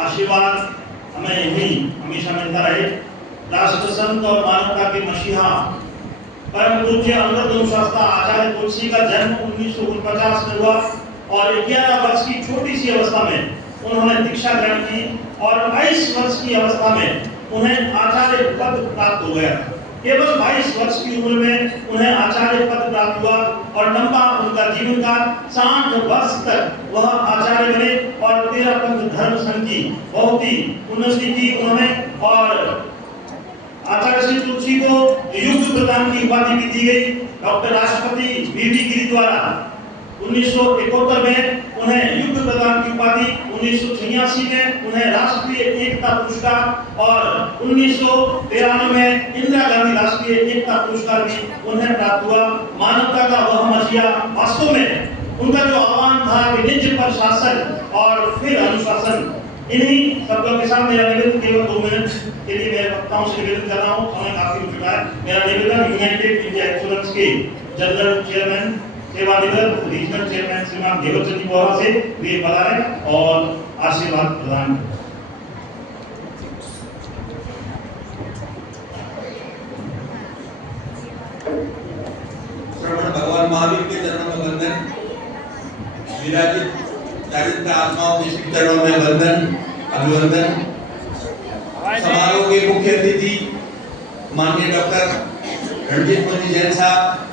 आशीर्वाद हमें यही हमेशा मिलता रहे। राष्ट्र संत और मानवता के मसीहा परम पूज्य अमृत शास्त्र आचार्य तुलसी का जन्म 1949 में हुआ और 11 वर्ष की छोटी सी अवस्था में उन्होंने दीक्षा ग्रहण की और 22 वर्ष की अवस्था में उन्हें आचार्य पद प्राप्त हो गया। केवल 22 वर्ष की उम्र में उन्हें आचार्य पद प्राप्त हुआ और लंबा उनका जीवन काल 60 वर्ष तक वह आचार्य बने और 13 पंथ धर्म संघ की बहुत ही उन्नति की उन्होंने। और आचार्य श्री तुलसी को युग प्रदान की उपाधि भी दी गई। डॉक्टर राष्ट्रपति वीवी गिरी द्वारा 1971 में उन्हें युग प्रदान की उपाधि, 1986 में उन्हें राष्ट्रीय एकता पुरस्कार और 1993 में इंदिरा गांधी राष्ट्रीय एकता पुरस्कार भी उन्हें प्राप्त हुआ। मानवता का वह मसीहा वास्तव में उनका जो आह्वान था कि निज पर शासन और फिर अनुशासन, इन्हीं शब्दों के साथ मेरा निवेदन केवल 2 मिनट के लिए मेरे वक्ताओं से निवेदन कर रहा हूँ। समय काफी हो चुका है। मेरा निवेदन यूनाइटेड इंडिया इंश्योरेंस के जनरल चेयरमैन सेवानिवृत्त रीजनल चेयरमैन श्रीमान देवचंद जी बोरा से वे बुलाएं और आशीर्वाद प्रदान करें। श्रवण भगवान महावीर के चरणों में वंदन, विराजित चारित्र आत्माओं के श्री चरणों में वंदन अभिवंदन। समारोह के मुख्य अतिथि माननीय डॉक्टर रणजीत मोदी जैन साहब,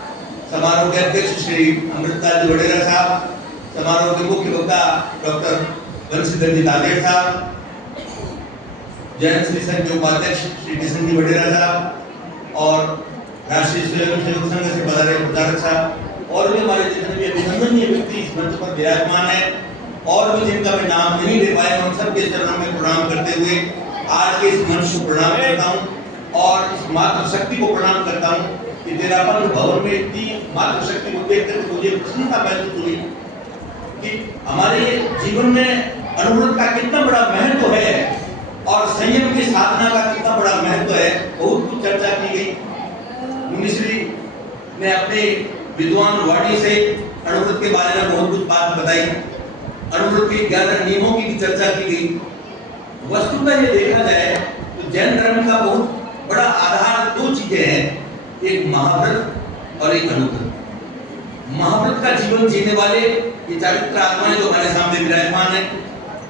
समारोह के अध्यक्ष श्री अमृतलाल जी वडेरा साहब, समारोह के मुख्य वक्ता डॉक्टर बंशीधर जी तादेड़ साहब, जैन श्री संघ के उपाध्यक्ष श्री किशन जी वडेरा साहब और राष्ट्रीय स्वयं सेवक संघ से पधारे प्रचारक साहब और भी हमारे जितने भी अभिनंदनीय व्यक्ति इस मंच पर विराजमान है और भी जिनका मैं नाम नहीं ले पाया, उन सबके चरणों में प्रणाम करते हुए आज के इस मंच को प्रणाम करता हूँ और इस मातृ शक्ति को प्रणाम करता हूँ कि तेरापन भवन में इतनी मातृ शक्ति को देखकर मुझे प्रसन्नता महसूस हुई कि हमारे जीवन में अनुव्रत का कितना बड़ा महत्व है और संयम की साधना का कितना बड़ा महत्व है। बहुत कुछ चर्चा की गई। मुनिश्री ने अपने विद्वान वाणी से अनुव्रत के बारे में बहुत कुछ बात बताई। अनुव्रत के 11 नियमों की भी चर्चा की गई। वस्तुतः ये देखा जाए तो जैन धर्म का बहुत बड़ा आधार 2 चीजें हैं, एक महाव्रत और एक अनुव्रत। महाव्रत का जीवन जीने वाले ये चारित्र आत्माएं जो हमारे सामने विराजमान है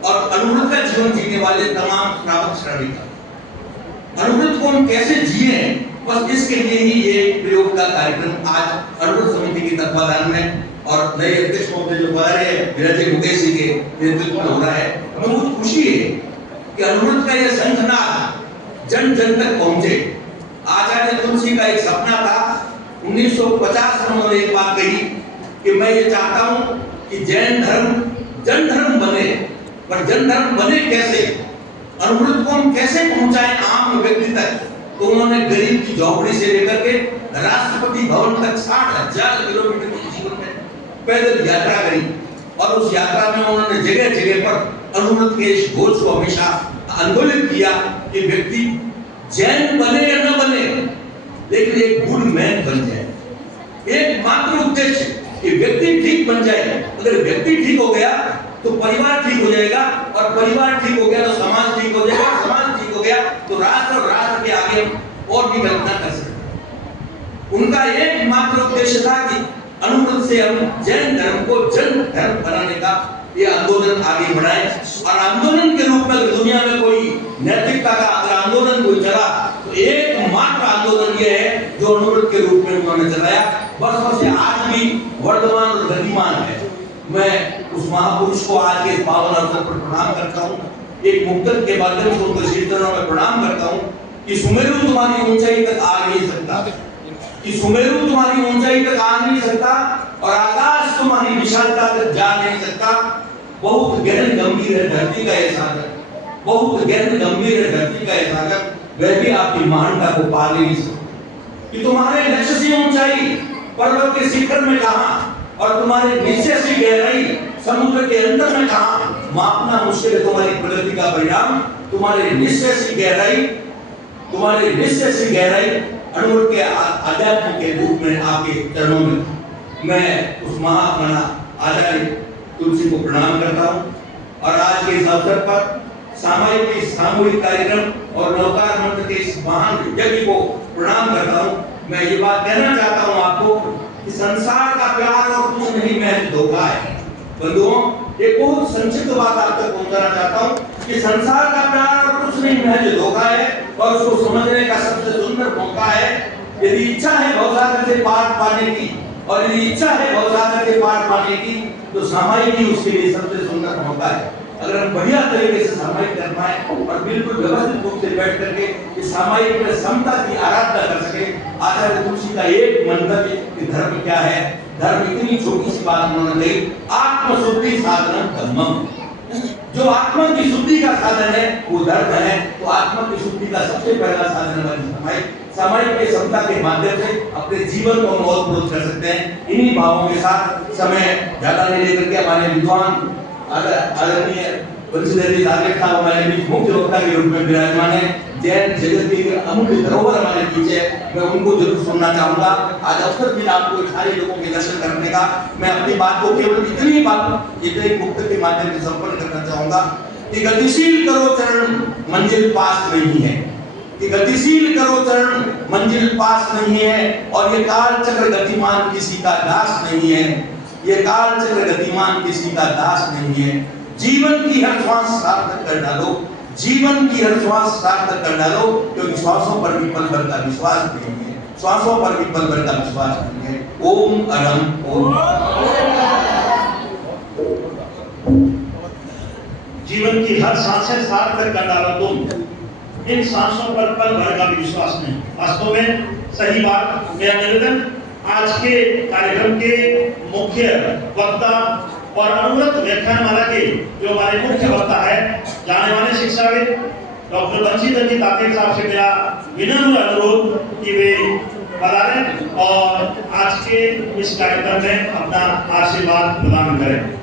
और अनुव्रत का जीवन जीने वाले तमाम श्रावक श्राविका। अनुव्रत को हम कैसे जिए, बस इसके लिए ही ये प्रयोग का कार्यक्रम आज अनुव्रत समिति के तत्वाधान में और नए अध्यक्ष महोदय जो पधारे हैं विराजे मुकेश जी के नेतृत्व में हो रहा है। हमें बहुत खुशी है कि अनुव्रत का यह शंखनाद जन जन तक पहुंचे। आचार्य तुलसी का एक सपना था, 1950 में उन्होंने एक बात कही कि मैं ये चाहता हूं कि जैन धर्म जन धर्म बने, पर जन धर्म बने कैसे, अनुव्रत को हम कैसे पहुंचाएं आम व्यक्ति तक। तो उन्होंने गरीब की झोपड़ी से लेकर के राष्ट्रपति भवन तक 60,000 किलोमीटर की जीवन में पैदल यात्रा करी और उस यात्रा में उन्होंने जगह जगह पर अनुव्रत के इस घोष को हमेशा आंदोलित किया कि व्यक्ति जैन बने या न बने, लेकिन एक गुड मैन बन जाए। एक मात्र उद्देश्य कि व्यक्ति ठीक बन जाए। अगर व्यक्ति ठीक हो गया तो परिवार ठीक हो जाएगा और परिवार ठीक हो गया तो समाज ठीक हो जाएगा, समाज ठीक हो गया तो राष्ट्र और राष्ट्र के आगे हम और भी कल्पना कर सकते। उनका एकमात्र उद्देश्य था कि अनुव्रत से हम जैन धर्म को जन धर्म बनाने का ये आंदोलन आगे बढ़ाए और आंदोलन के रूप में अगर दुनिया में कोई नैतिकता का अगर आंदोलन कोई चला तो एकमात्र आंदोलन ये है जो अनुव्रत के रूप में उन्होंने चलाया। वर्षों से आज भी वर्तमान और गतिमान है। मैं उस महापुरुष को आज के पावन अवसर पर प्रणाम करता हूँ। एक मुक्तक के माध्यम से उनको श्री चरणों में प्रणाम करता हूँ कि सुमेरु तुम्हारी ऊंचाई तक आ नहीं सकता, कि सुमेरु तुम्हारी ऊंचाई तक आ नहीं सकता और आकाश तुम्हारी विशालता तक जा नहीं सकता। बहुत गहन गंभीर है धरती का ये सागर, बहुत गहन गंभीर है धरती का ये सागर, वह भी आपकी महानता को पा नहीं सकता। कि तुम्हारे लक्ष्य से ऊंचाई पर्वत के शिखर में कहां और तुम्हारे निश्चय से गहराई समुद्र के अंदर में कहां, मापना मुश्किल है तुम्हारी प्रगति का परिणाम। तुम्हारे निश्चय से गहराई, तुम्हारे निश्चय से गहराई अनुव्रत के अध्यात्म के रूप में आपके चरणों में मैं उस महामना आचार्य तुलसी को प्रणाम करता हूं। और आज के इस अवसर पर सामायिक के सामूहिक कार्यक्रम और नवकार मंत्र के इस महान यज्ञ को प्रणाम करता हूँ। मैं ये बात कहना चाहता हूँ आपको कि संसार का प्यार और कुछ नहीं महज धोखा है। बंधुओं, एक बहुत संक्षिप्त बात आप तक पहुंचाना चाहता हूँ कि संसार का प्यार और कुछ नहीं महज धोखा है और उसको समझने का सबसे सुंदर मौका है। यदि इच्छा है भवसागर से पार पाने की और यदि इच्छा है भवसागर से पार पाने की तो सामायिक ही उसके लिए सबसे सुंदर मौका है। अगर हम बढ़िया तरीके से सामायिक कर पाए और बिल्कुल व्यवस्थित रूप से बैठ करके इस सामायिक में समता की आराधना कर सके। आचार्य तुलसी का एक मंतव्य कि धर्म क्या है, धर्म इतनी छोटी सी बात उन्होंने कही, आत्मशुद्धि साधनम धर्मम। जो आत्मा की शुद्धि का साधन है वो धर्म है। तो आत्मा की शुद्धि का सबसे पहला साधन हमारी सामायिक के समता के माध्यम से अपने जीवन को मौजपूर्ण कर सकते हैं। इन्हीं भावों के साथ समय ज्यादा नहीं लेकर के हमारे विद्वान आदरणीय बंशीधर जी साहब हमारे बीच मुख्य वक्ता के रूप में विराजमान है। जैन जगत की अमूल्य धरोहर हमारे बीच है, मैं उनको जरूर सुनना चाहूंगा। आज अवसर मिला आपको सारे लोगों के दर्शन करने का। मैं अपनी बात को केवल इतनी बात इतने मुक्त के माध्यम से संपन्न करना चाहूंगा कि गतिशील करो चरण मंजिल पास नहीं है, कि गतिशील करो चरण मंजिल पास नहीं है। और ये काल चक्र गतिमान किसी का दास नहीं है, ये काल चक्र गतिमान किसी का दास नहीं है। जीवन की हर श्वास सार्थक कर डालो, जीवन की हर श्वास सार्थक कर डालो, क्योंकि श्वासों पर भी पल भर का विश्वास नहीं है, श्वासों पर भी पल भर का विश्वास नहीं है। ओम अरम ओम। जीवन की हर सांसें सार्थक कर डालो तुम, इन सांसों पर पल भर का भी विश्वास नहीं। वास्तव में सही बात। मेरा निवेदन आज के कार्यक्रम के मुख्य वक्ता और अनुव्रत व्याख्यानमाला के जो हमारे मुख्य वक्ता है, जाने माने शिक्षाविद डॉक्टर बंशीधर जी तातेड़ साहब से मेरा विनम्र अनुरोध कि वे पधारें और आज के इस कार्यक्रम में अपना आशीर्वाद प्रदान करें।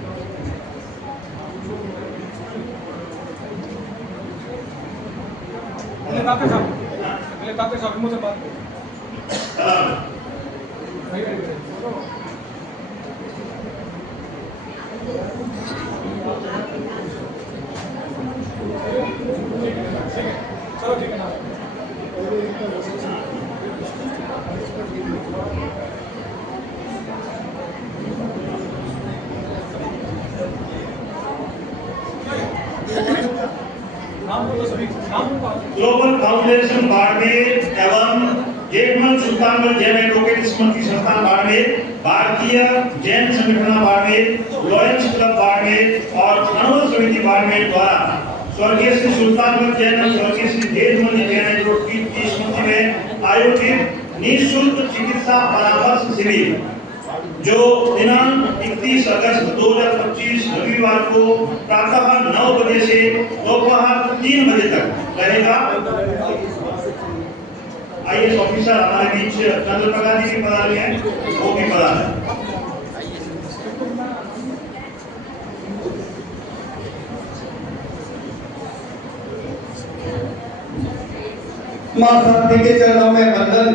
ग्लोबल फाउंडेशन बाड़मेर एवं जेठमल सुल्तानगंज जैन एडवोकेट स्मृति संस्थान बाड़मेर, भारतीय जैन संगठन बाड़मेर, लॉयंस क्लब बाड़मेर और अनुबंध समिति बाड़मेर द्वारा स्वर्गीय श्री सुल्तानगंज जैन और स्वर्गीय श्री जेठमल जैन एडवोकेट की स्मृति में आयोजित निःशुल्क चिकित्सा परामर्श शिविर जो दिनांक 31 अगस्त 2025 रविवार को प्रातः 9 बजे से दोपहर 3 बजे तक रहेगा। आईएएस ऑफिसर हमारे बीच चंद्र प्रकाश जी भी पधारे हैं, वो भी पधारे। मां शक्ति के चरणों में वंदन,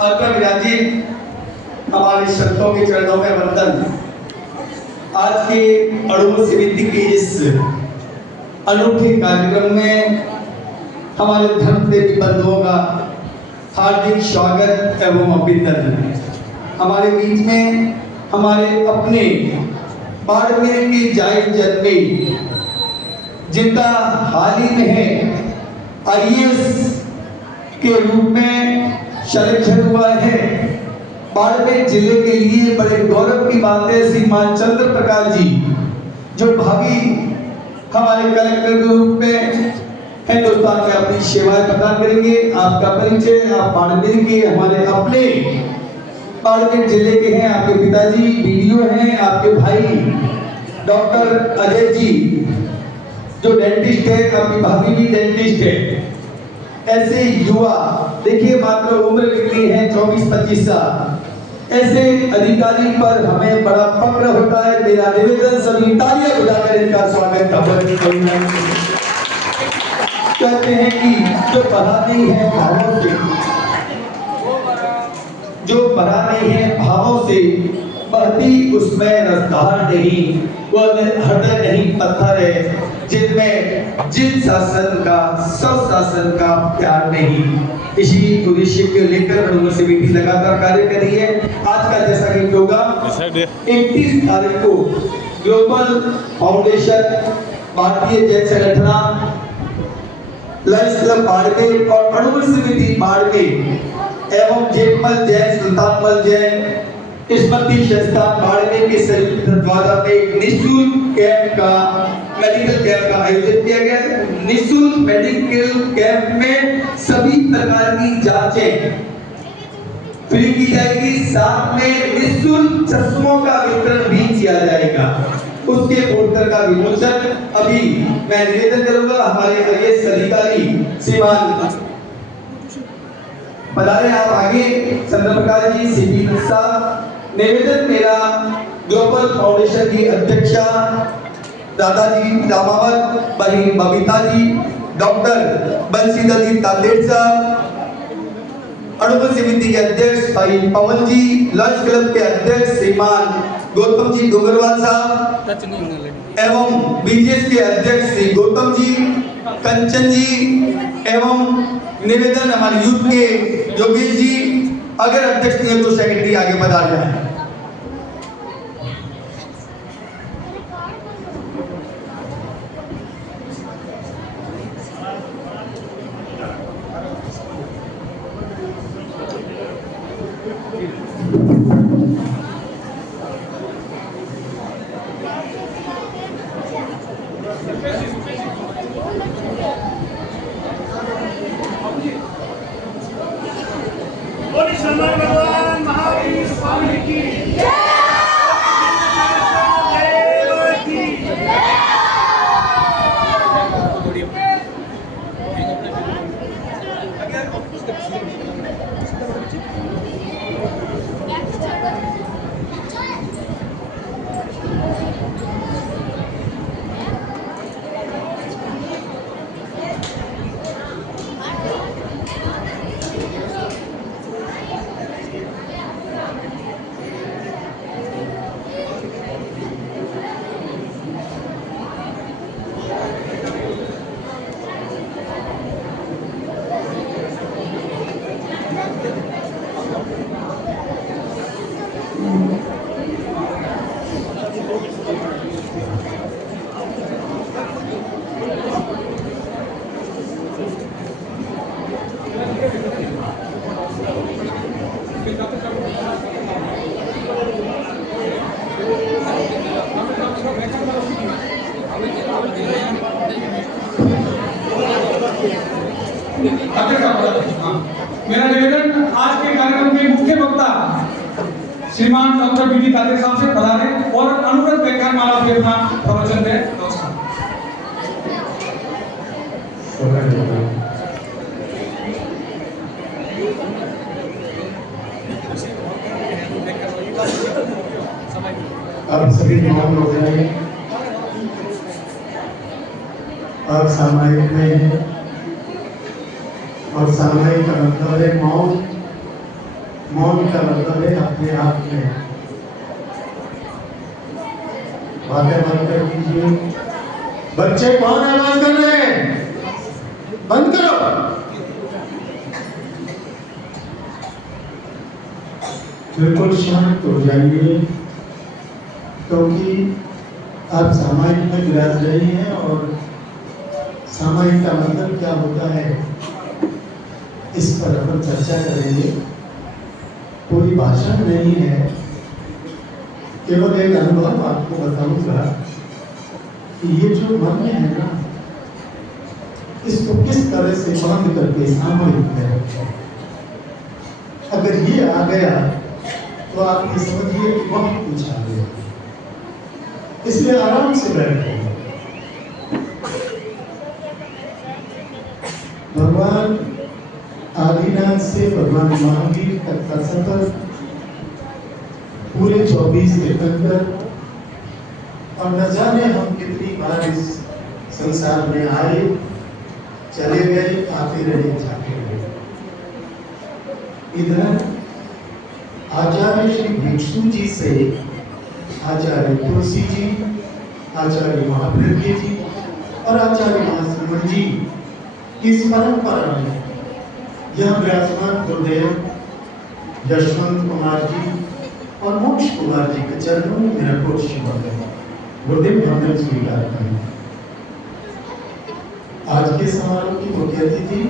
अत्र विराजित हमारे संतों के चरणों में वंदन। आज के अड़ोल समिति के इस अनूठे कार्यक्रम में हमारे धर्म प्रेमी बंधुओं का हार्दिक स्वागत एवं अभिनंदन। हमारे बीच में हमारे अपने बाड़मेर के जायज जन्मे जिनका हाल ही में है आईएएस के रूप में सिलेक्शन हुआ है। बाड़मेर जिले के लिए बड़े गौरव की बात है श्रीमान चंद्र प्रकाश जी जो भावी हमारे कलेक्टर के रूप में हिंदुस्तान में अपनी सेवाएं प्रदान करेंगे। आपका परिचय, आप बाड़मेर के हमारे अपने बाड़मेर जिले के हैं, आपके पिताजी बीडीओ हैं, आपके भाई डॉक्टर अजय जी जो डेंटिस्ट है, आपकी भाभी भी डेंटिस्ट है। ऐसे युवा देखिए मात्र उम्र कितनी है 24-25 साल, ऐसे अधिकारी पर हमें बड़ा फक्र होता है। मेरा निवेदन सभी तालियां बजाकर इनका स्वागत कहते हैं कि जो बढ़ा नहीं है भावों से, जो बढ़ा नहीं है भावों से बहती उसमें रसधार नहीं, वो हृदय नहीं पत्थर है। जिनमें जिन शासन का सब शासन का प्यार नहीं। इसी उद्देश्य को लेकर अणुमल समिति लगातार कार्य कर रही है। आज का जैसा कि प्रोग्राम 31 तारीख को ग्लोबल फाउंडेशन, भारतीय जैन संगठन, लायंस क्लब बाड़मेर और अणुमल समिति बाड़मेर एवं जेठमल जैन, सुल्तानमल जैन स्मृति संस्थान बाड़मेर के संयुक्त तत्वाधान में एक निःशुल्क कैंप का, मेडिकल कैंप का आयोजन किया गया है। निःशुल्क मेडिकल कैंप में सभी प्रकार की जांचें फ्री की जाएगी, साथ में निःशुल्क चश्मों का वितरण भी किया जाएगा। उसके पोस्टर का विमोचन अभी मैं निवेदन करूंगा हमारे आईएएस अधिकारी श्रीमान पधारे आप आगे, चंद्रप्रकाश जी, सीपी साहब। निवेदन मेरा ग्लोबल फाउंडेशन की अध्यक्षा दादाजी दामावत, बहन बबीता जी, डॉक्टर बंशीधर जी तांडेर साहब, अणुमल समिति के अध्यक्ष भाई पवन जी, लायंस क्लब के अध्यक्ष श्रीमान गौतम जी डोगरवाल साहब एवं बीजेएस के अध्यक्ष श्री गौतम जी, कंचन जी एवं निवेदन हमारे यूथ के योगेश जी, अगर अध्यक्ष नहीं तो सेक्रेटरी आगे पधार जाए। बोलिए शंकर भगवान महावीर स्वामी की जय। मेरा निवेदन आज के कार्यक्रम के मुख्य वक्ता श्रीमान डॉक्टर बीडी तांडेर साहब से पधारे और अनुरोध व्याख्यान माला भी अपना प्रवचन दें। नमस्कार। अब सभी मौन हो गए और सामायिक में है और सामायिक का मतलब है मौन, मौन का मतलब है अपने आप में बातें बंद कर दीजिए। बच्चे कौन आवाज कर रहे हैं? बंद करो। बिल्कुल शांत हो जाइए क्योंकि आप सामायिक में विराज रही हैं और सामायिक का मतलब क्या होता है इस पर अपन चर्चा करेंगे। कोई भाषण नहीं है, केवल एक अनुभव आपको बताऊंगा कि ये जो मन में है ना, इसको किस तरह से बंद करके सामायिक में रखें। अगर ये आ गया तो आप ये समझिए कि बहुत कुछ आ गया। इसलिए आराम से बैठे। भगवान आदिनाथ से भगवान महावीर तक का सफर पूरे 24 तीर्थंकर, और न जाने हम कितनी बार इस संसार में आए, चले गए, आते रहे, जाते रहे। इधर आचार्य श्री भिक्षु जी से आचार्य तुलसी जी, आचार्य महाप्रज्ञ जी, और आचार्य महाश्रमण जी की इस परंपरा में यहाँ विराजमान गुरुदेव यशवंत कुमार जी और मोक्ष कुमार जी के चरणों में मेरा कोट शिवंदन है। गुरुदेव वंदन स्वीकार करें। आज के समारोह की मुख्य अतिथि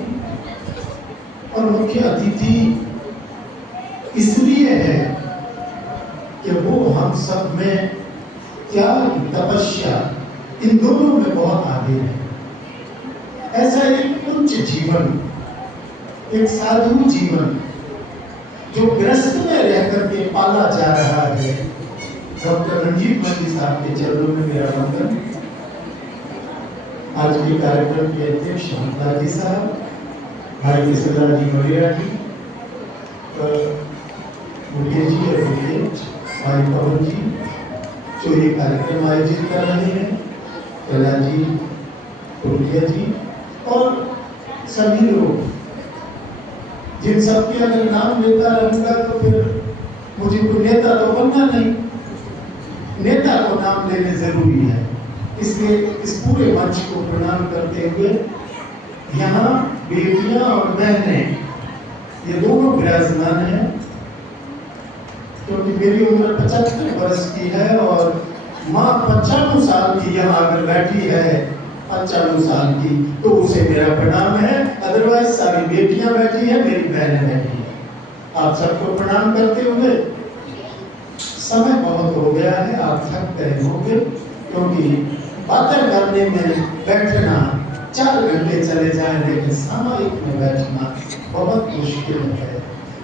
और मुख्य अतिथि इसलिए है कि वो हम सब में त्याग तपस्या इन दोनों में बहुत आगे है। ऐसा एक उच्च जीवन, एक साधु जीवन जो गृहस्थ में रह करके पाला जा रहा है। डॉक्टर रणजीत मंजी साहब के चरणों में मेरा वंदन। आज के कार्यक्रम के अध्यक्ष हमदा जी साहब, भाई किशोर जी मौर्य जी, मुकेश जी और भाई पवन जी जो ये कार्यक्रम आयोजित कर रहे हैं, कला जी, पुरखिया जी और सभी लोग जिन सबके अगर नाम लेता रहूंगा तो फिर मुझे कोई नेता तो बनना नहीं, नेता को नाम लेने जरूरी है। इसलिए इस पूरे मंच को प्रणाम करते हुए यहाँ बेटियां और बहनें ये दोनों विराजमान हैं, क्योंकि मेरी उम्र 75 वर्ष की है और माँ 95 साल की यहाँ अगर बैठी है, 95 साल की, तो उसे मेरा प्रणाम है। अदरवाइज सारी बेटियां बैठी है, मेरी बहनें बैठी है। आप सबको प्रणाम करते हुए समय बहुत हो गया है, आप थक गए होंगे, क्योंकि बातें करने में बैठना 4 घंटे चले जाए, लेकिन सामायिक में बैठना बहुत मुश्किल है,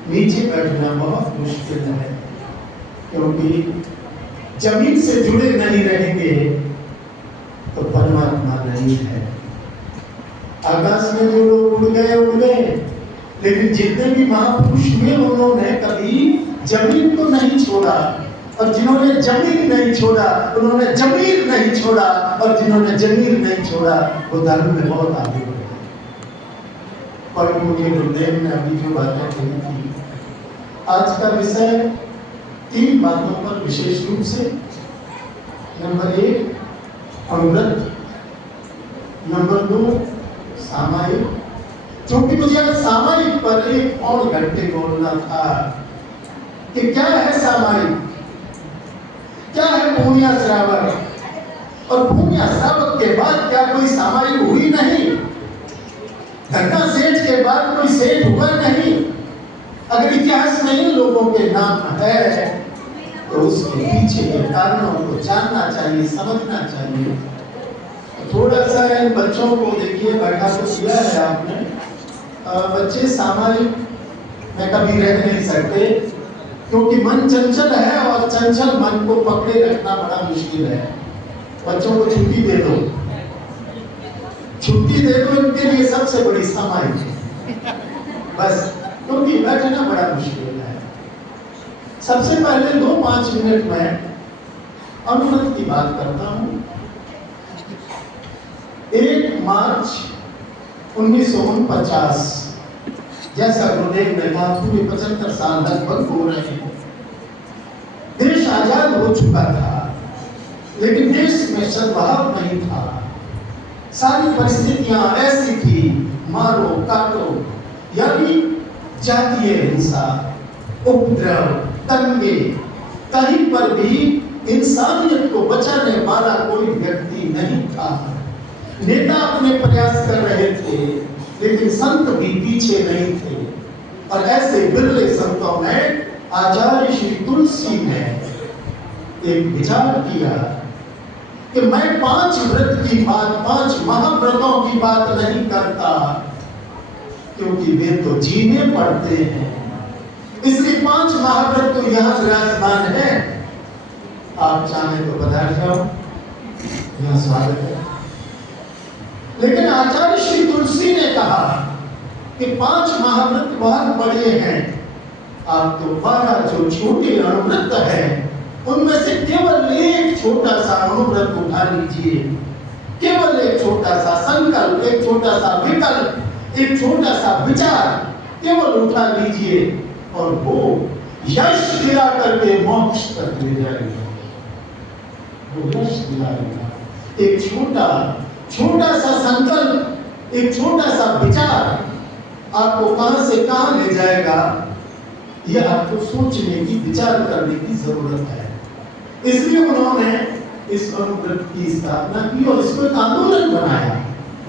नीचे बैठना बहुत मुश्किल है, क्योंकि जमीन से जुड़े नहीं रहेंगे तो परमात्मा नहीं है। आकाश में जो लोग उड़ गए, लेकिन जितने भी महापुरुष हुए उन्होंने कभी जमीन को नहीं छोड़ा, और जिन्होंने जमीन नहीं छोड़ा उन्होंने जमीर नहीं छोड़ा, और जिन्होंने जमीर नहीं छोड़ा वो धर्म में बहुत आगे बढ़े। और मुझे गुरुदेव ने अभी जो बातें कही थी, आज का विषय 3 बातों पर विशेष रूप से, नंबर 1 अमृत, नंबर 2 सामायिक, क्योंकि मुझे आज सामायिक पर 1 और घंटे बोलना था कि क्या है सामायिक, क्या है पूर्णिया श्रावक, और पूर्णिया श्रावक के बाद क्या कोई सामायिक हुई नहीं, घटना सेठ के बाद कोई सेठ हुआ नहीं। अगर इतिहास में इन लोगों के नाम है तो उसके पीछे के कारणों को जानना चाहिए, समझना चाहिए। थोड़ा सा इन बच्चों को देखिए, बैठा तो किया है आपने, बच्चे सामायिक में कभी रह नहीं सकते, क्योंकि मन चंचल है और चंचल मन को पकड़े रखना बड़ा मुश्किल है। बच्चों को छुट्टी दे दो, छुट्टी दे दो, इनके लिए सबसे बड़ी सामायिक है बस, क्योंकि बैठना बड़ा मुश्किल है। सबसे पहले 2-5 मिनट में अमृत की बात करता हूं। 1 मार्च 1949, जैसा गुरुदेव ने कहा, पूरे 75 साल लगभग हो रहे हैं। देश आजाद हो चुका था, लेकिन देश में सद्भाव नहीं था। सारी परिस्थितियां ऐसी थी, मारो काटो, यानी जातीय हिंसा, उपद्रव, दंगे, कहीं पर भी इंसानियत को बचाने वाला कोई व्यक्ति नहीं था। नेता अपने प्रयास कर रहे थे, लेकिन संत भी पीछे नहीं थे, और ऐसे बिरले संतों में आचार्य श्री तुलसी ने एक विचार किया कि मैं 5 व्रत की बात, 5 महाव्रतों की बात नहीं करता, क्योंकि वे तो जीने पड़ते हैं, इसलिए 5 महाव्रत तो यहाँ विराजमान है। आप चाहें तो पधार जाओ, यहाँ स्वागत है। लेकिन आचार्य श्री तुलसी ने कहा कि 5 महाव्रत बहुत बड़े हैं, आप तो 12 जो छोटे अनुव्रत है उनमें से केवल एक छोटा सा अनुव्रत उठा लीजिए, केवल एक छोटा सा संकल्प, एक छोटा सा विकल्प, एक छोटा सा विचार केवल उठा लीजिए, और वो यश दिला करके मोक्ष तक ले जाएगा। वो यश दिलाएगा। एक छोटा छोटा सा संकल्प, एक छोटा सा विचार आपको कहां से कहां ले जाएगा, यह आपको सोचने की, विचार करने की जरूरत है। इसलिए उन्होंने इस अनुव्रत की स्थापना की और इसको एक आंदोलन बनाया।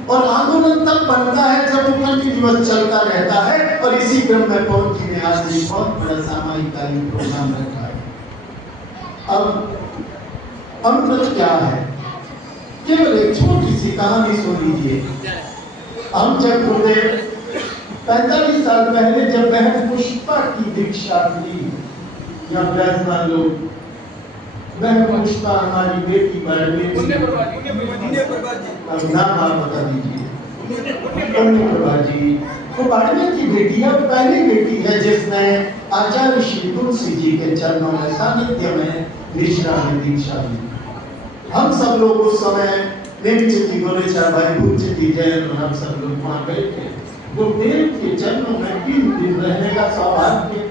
और आंदोलन तब बनता है जब वो कंटिन्यूअस चलता रहता है। और इसी क्रम में पवन जी ने आज एक बहुत बड़ा सामायिक प्रोग्राम रखा है। अब अनुव्रत क्या है, केवल एक छोटी सी कहानी सुन लीजिए। हम जब गुरुदेव 45 साल पहले जब बहन पुष्पा की दीक्षा ली, या विराजमान लोग, बहन पुष्पा हमारी बेटी नाम आप बता दीजिए, प्रभा जी, वो बाड़मेर की बेटी है, पहली बेटी है जिसने आचार्य श्री तुलसी जी के चरणों में सानिध्य में निष्ठा में दीक्षा ली। हम सब लोग उस समय नेमचंदी गोरेचा भाई भूचंदी जैन, हम सब लोग वहां गए थे। गुरुदेव के चरणों में 3 दिन रहने का सौभाग्य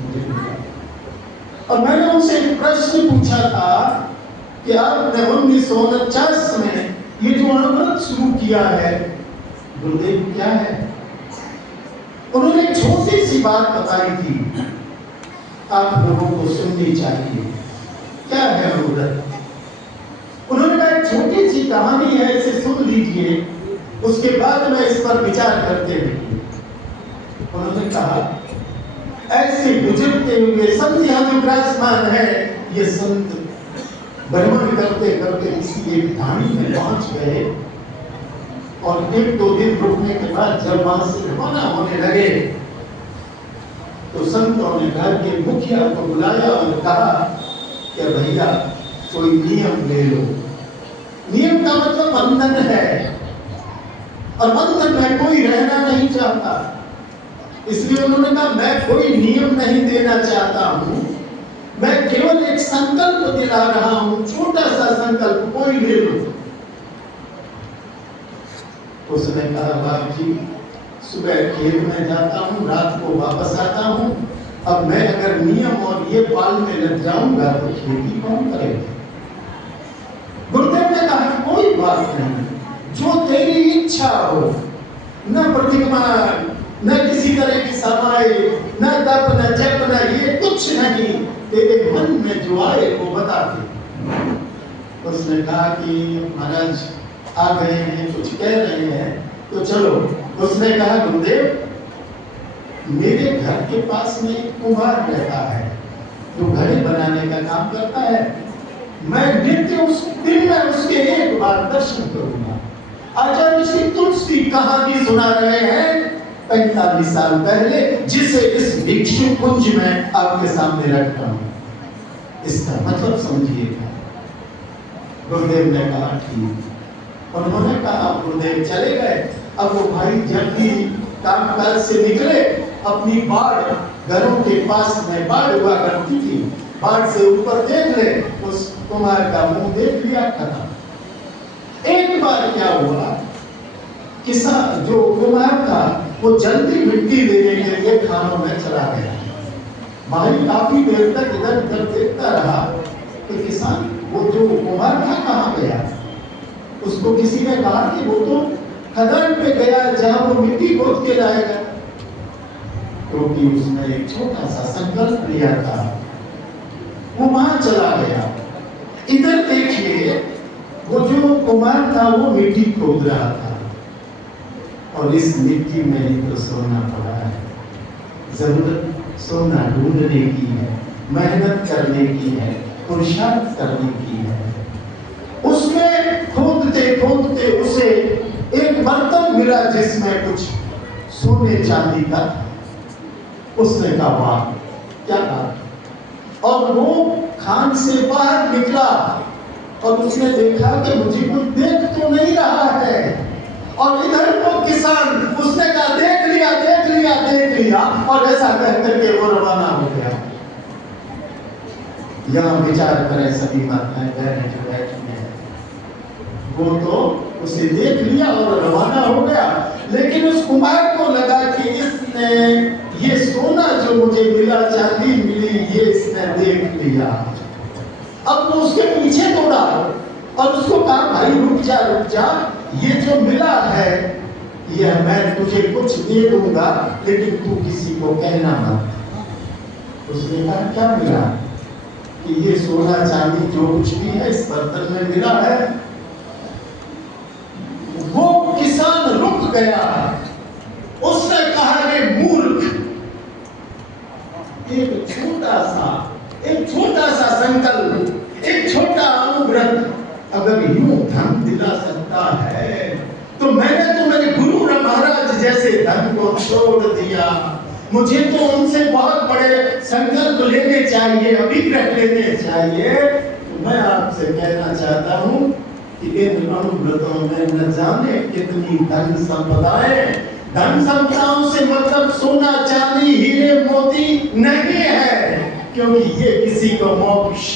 मुझे मिला। और मैंने उनसे एक प्रश्न पूछा था कि आपने 1949 में ये जो अनुव्रत शुरू किया है, गुरुदेव क्या है? उन्होंने एक छोटी सी बात बताई थी, आप लोगों को सुननी चाहिए। क्या है अनुव्रत? उन्होंने कहा एक छोटी सी कहानी है, इसे सुन लीजिए, उसके बाद में इस पर विचार करते रहिए। उन्होंने कहा ऐसे गुजरते हुए संत यहाँ जो विराजमान है, ये संत भ्रमण करते करते किसी एक ढाणी में पहुंच गए और 1-2 दिन रुकने के बाद जब वहां से रवाना होने लगे तो संतों ने घर के मुखिया को बुलाया और कहा कि भैया कोई नियम ले लो। नियम का मतलब बंधन है और बंधन में कोई रहना नहीं चाहता। इसलिए उन्होंने कहा मैं कोई नियम नहीं देना चाहता हूं, मैं केवल एक संकल्प दिला रहा हूं, छोटा सा संकल्प, कोई ले लो। उसने कहा बाप जी सुबह खेत में जाता हूं, रात को वापस आता हूं, अब मैं अगर नियम और ये पालने लग जाऊंगा तो खेती कौन करेगा? गुरुदेव ने कहा कोई बात नहीं, जो तेरी इच्छा हो, न प्रतिमा, न किसी तरह की समाए, न तप, न जप, न ये कुछ नहीं, तेरे मन में जो आए वो बता दे। उसने कहा कि महाराज आ गए हैं, कुछ कह रहे हैं तो चलो। उसने कहा गुरुदेव मेरे घर के पास में एक कुम्हार रहता है जो घड़े बनाने का काम करता है, मैं नित्य उस दिन में उसके एक बार दर्शन करूंगा। आचार्य श्री तुलसी कहानी सुना रहे हैं 45 साल पहले, जिसे इस भिक्षु कुंज में आपके सामने रखता हूं। इसका मतलब समझिएगा। गुरुदेव ने कहा ठीक। उन्होंने कहा गुरुदेव चले गए। अब वो भाई जब भी कामकाज से निकले, अपनी बाढ़, घरों के पास में बाढ़ हुआ करती थी, बाढ़ से ऊपर देख ले, उस कुम्हार का मुंह देख लिया, खत्म। एक बार क्या हुआ, किसान जो कुम्हार था वो जल्दी मिट्टी लेने के लिए खानों में चला गया। भाई काफी देर तक इधर उधर देखता रहा कि किसान वो जो कुम्हार था कहाँ गया। उसको किसी ने कहा कि वो तो खदान पे गया जहां वो मिट्टी खोद के लाएगा, क्योंकि उसने एक छोटा सा संकल्प लिया था, वो वहां चला गया। इधर देखिए वो जो कुम्हार था वो मिट्टी खोद रहा था और इस मिट्टी में ही तो सोना पड़ा है। जरूरत सोना ढूंढने की है, मेहनत करने की है, पुरुषार्थ करने की है। उसमें खोदते खोदते उसे एक बर्तन मिला जिसमें कुछ सोने चांदी का। उसने कहा वाह क्या बात। और वो खान से बाहर निकला और उसने देखा कि मुझे कोई देख तो नहीं रहा है। और इधर वो किसान, उसने कहा देख लिया देख लिया देख लिया, और ऐसा कहकर के वो रवाना हो गया। यहाँ विचार करें सभी माताएं बहनें जो बैठी हैं, वो तो उसे देख लिया और रवाना हो गया। लेकिन उस कुम्हार को लगा कि इसने ये सोना जो मुझे मिला, चांदी मिली, ये इसने देख लिया। अब वो उसके पीछे दौड़ा और उसको कहा भाई रुक जा, ये जो मिला है यह मैं तुझे कुछ दे दूंगा, लेकिन तू किसी को कहना मत। उसने कहा क्या मिला? कि ये सोना चांदी जो कुछ भी है इस बर्तन में मिला है। वो किसान रुक गया। उसने कहा रे मूर्ख, एक छोटा सा संकल्प, एक छोटा अनुव्रत अगर यूं धन दिला सकता है तो मैंने तो मेरे गुरु महाराज जैसे धन को छोड़ दिया। मुझे तो उनसे बहुत बड़े संकल्प लेने चाहिए, अभिग्रह लेने चाहिए। तो मैं आपसे कहना चाहता हूँ कि इन अनुव्रतों में न जाने कितनी धन संपदाएं, धन संपदाओं से मतलब सोना चांदी हीरे मोती नहीं है, क्योंकि ये किसी को मोक्ष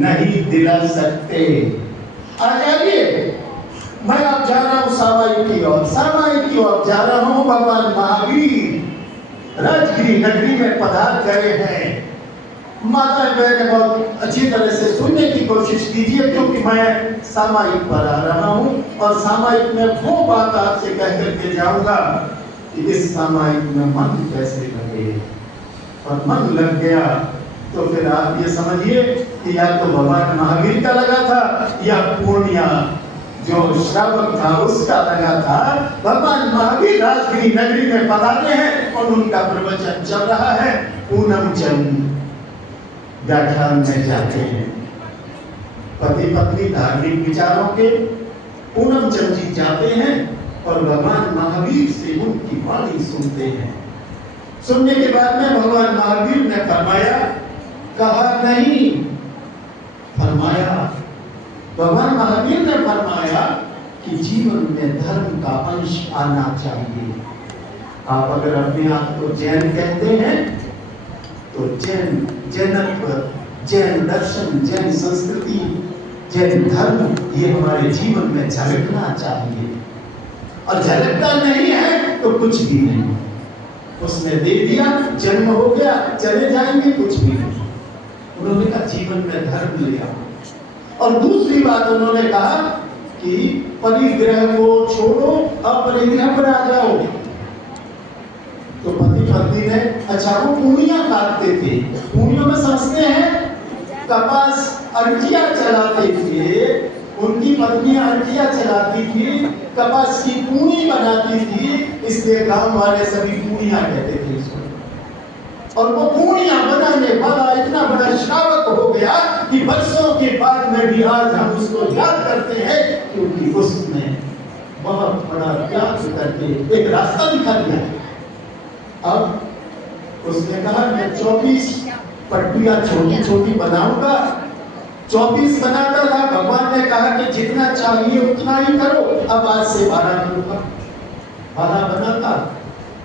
नहीं दिला सकते। आ जाइए, मैं अब जा रहा हूँ सामायिक की ओर जा रहा हूँ। भगवान महावीर राजगिरी नगरी में पधार गए हैं। माता बहने बहुत अच्छी तरह से सुनने की कोशिश कीजिए, क्योंकि मैं सामायिक पर आ रहा हूँ और सामायिक में वो बात आपसे कह करके जाऊंगा कि इस सामायिक में मन कैसे लगे। और मन लग गया तो फिर आप ये समझिए कि या तो भगवान महावीर का लगा था या पूर्णिया जो श्रावक था उसका लगा था। भगवान महावीर राजगिरी नगरी में पधारे हैं और उनका प्रवचन चल रहा है। पूनम चंद व्याख्यान में जाते हैं। पति पत्नी धार्मिक विचारों के पूनम चंद जी जाते हैं और भगवान महावीर से उनकी वाणी सुनते हैं। सुनने के बाद में भगवान महावीर ने फरमाया, कहा नहीं, फरमाया, भगवान महावीर ने फरमाया कि जीवन में धर्म का अंश आना चाहिए। आप अगर अपने आप को जैन कहते हैं तो जैनत्व, जैन दर्शन, जैन संस्कृति, जैन धर्म ये हमारे जीवन में झलकना चाहिए। और झलकता नहीं है तो कुछ भी नहीं। उसने दे दिया, जन्म हो गया, चले जाएंगे, कुछ भी नहीं। उन्होंने कहा जीवन में धर्म लिया। और दूसरी बात उन्होंने कहा कि परिग्रह को छोड़ो, अपरिग्रह पर आ जाओ। तो पति पत्नी ने, अच्छा वो पूनिया काटते थे, पूनियों में समझते हैं कपास अर्किया चलाते थे, उनकी पत्नी अर्किया चलाती थी, कपास की पूनी बनाती थी, इसलिए गांव वाले सभी पूनिया कहते थे इसको। और वो पूनिया बनाने वाला इतना बड़ा श्रावक हो गया कि वर्षों के बाद में भी आज हम उसको याद करते हैं, क्योंकि उसने बहुत बड़ा त्याग करके एक रास्ता दिखा दिया। अब उसने कहा मैं 24 पट्टियां छोटी छोटी बनाऊंगा। 24 बनाता था, भगवान ने कहा कि जितना चाहिए उतना ही करो। अब आज से 12 करूंगा। 12 बनाता,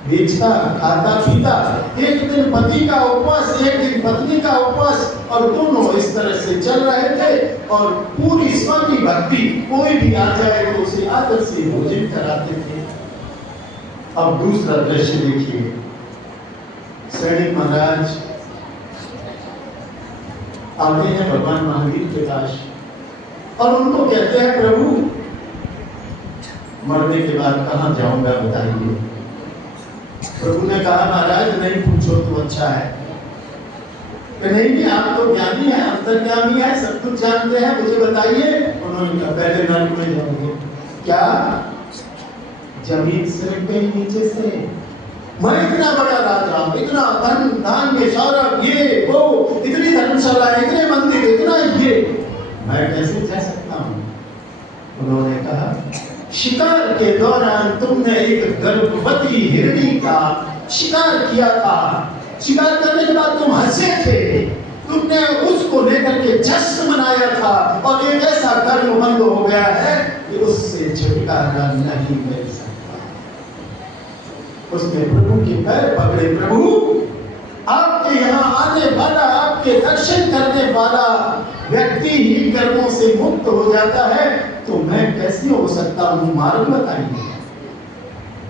बेचता, खाता पीता, एक दिन पति का उपवास, एक दिन पत्नी का उपवास, और दोनों इस तरह से चल रहे थे। और पूरी स्वामी भक्ति, कोई भी आ जाए तो उसे आदर से भोजन कराते थे। अब दूसरा दृश्य देखिए, सैनिक महाराज आते हैं भगवान महावीर के पास और उनको कहते हैं प्रभु मरने के बाद कहाँ जाऊंगा बताइए। प्रभु ने कहा महाराज नहीं पूछो तो अच्छा है। नहीं आप तो ज्ञानी है, अंतर्ज्ञानी है, सब कुछ जानते हैं, मुझे बताइए। उन्होंने कहा पहले नरक में जाओगे। क्या? जमीन सिर के नीचे से। मैं इतना बड़ा राजा, इतना धन धान्य सौरभ, ये वो, इतनी धर्मशाला, इतने मंदिर, इतना ये, मैं कैसे जा सकता हूँ? उन्होंने कहा शिकार के दौरान तुमने एक गर्भवती हिरणी का शिकार किया था। शिकार करने के बाद तुम हंसे थे, तुमने उसको लेकर के जश्न मनाया था, और एक ऐसा कर्म बंद हो गया है कि उससे छुटकारा नहीं मिल सकता। उसने प्रभु के पैर पकड़े, प्रभु आपके यहाँ आने वाला, आपके दर्शन करने वाला व्यक्ति ही कर्मों से मुक्त हो जाता है, तो मैं कैसे हो सकता हूँ? मार्ग बताइए।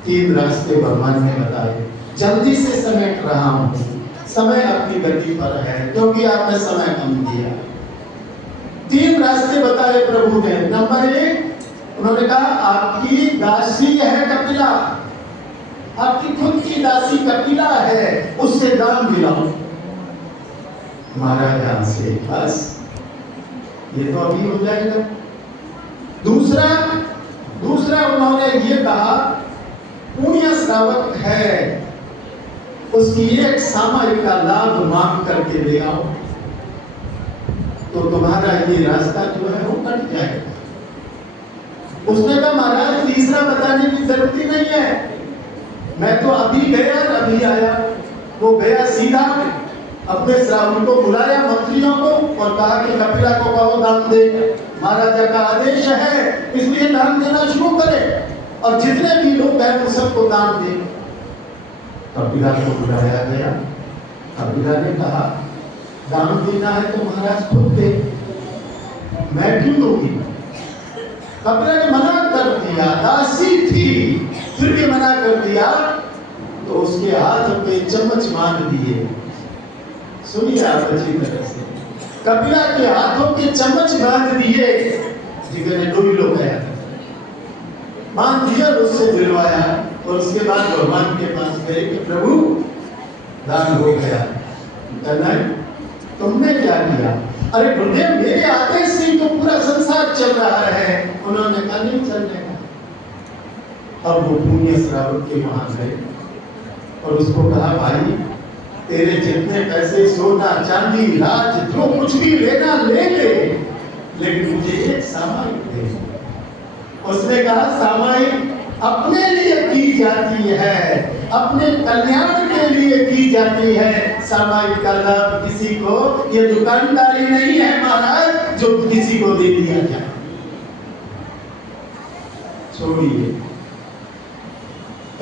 3 रास्ते भगवान ने बताए। जल्दी से समेट रहा हूँ, समय अपनी गति पर है, क्योंकि आपने समय कम दिया। 3 रास्ते बताए प्रभु ने। नंबर 1, उन्होंने कहा आपकी दासी है कपिला, आपकी खुद की दासी कपिला है, उससे दान दिलाओ। महाराजा से बस ये तो अभी हो जाएगा। दूसरा उन्होंने ये कहा पुण्य श्रावक है, उसकी एक सामयिक का लाभ मांग करके ले आओ, तो तुम्हारा ये रास्ता जो है वो कट जाएगा। उसने कहा महाराज तीसरा बताने की जरूरत ही नहीं है, मैं तो अभी गया अभी आया। वो गया सीधा अपने श्रावण को बुलाया, मंत्रियों को, और कहा कि कपिला को कहो दान दे, महाराजा का आदेश है इसलिए दान देना शुरू करे और जितने भी लोग हैं वो सबको दान दे। कपिला को बुलाया गया। कपिला ने कहा दान देना है तो महाराज खुद दे, मैं क्यों दूंगी। कपिला ने मना कर दिया, दासी थी फिर भी मना कर दिया, तो उसके हाथ पे चम्मच बांध दिए। सुनिए आप अच्छी तरह से, कपिला के हाथों के चम्मच बांध दिए, जिसने डोरी लो गया बांध दिया, उससे दिलवाया और उसके बाद भगवान के पास गए कि प्रभु दान हो गया। कहना तुमने क्या किया? अरे गुरुदेव मेरे आदेश से तो पूरा संसार चल रहा है। उन्होंने कहा नहीं चलने का। अब वो पुण्य श्रावक के वहां गए और उसको कहा भाई तेरे जितने पैसे सोना चांदी राज जो कुछ भी लेना ले ले, लेकिन मुझे एक सामायिक दे। उसने कहा सामायिक अपने लिए की जाती है, अपने कल्याण के लिए की जाती है, सामायिक का लाभ किसी को, ये दुकानदारी नहीं है महाराज जो किसी को दे दिया जाए। छोड़िए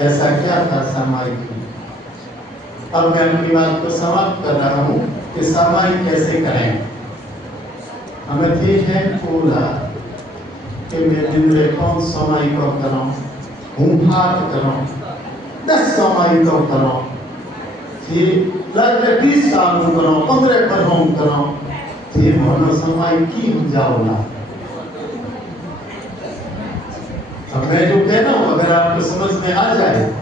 ऐसा क्या था सामायिक। अब मैं अपनी बात को समाप्त कर रहा हूँ कि सामायिक कैसे करें। हमें ठीक है बोला कि मैं दिन में कौन सामायिक कराऊं, हूँ हाथ कराऊं, 10 सामायिक कराऊं, फिर लगभग 20 साल कराऊं, 15 बरहों कराऊं, फिर मोनो सामायिक की हो जाओला। अब मैं जो कह रहा हूँ अगर आपको समझ में आ जाए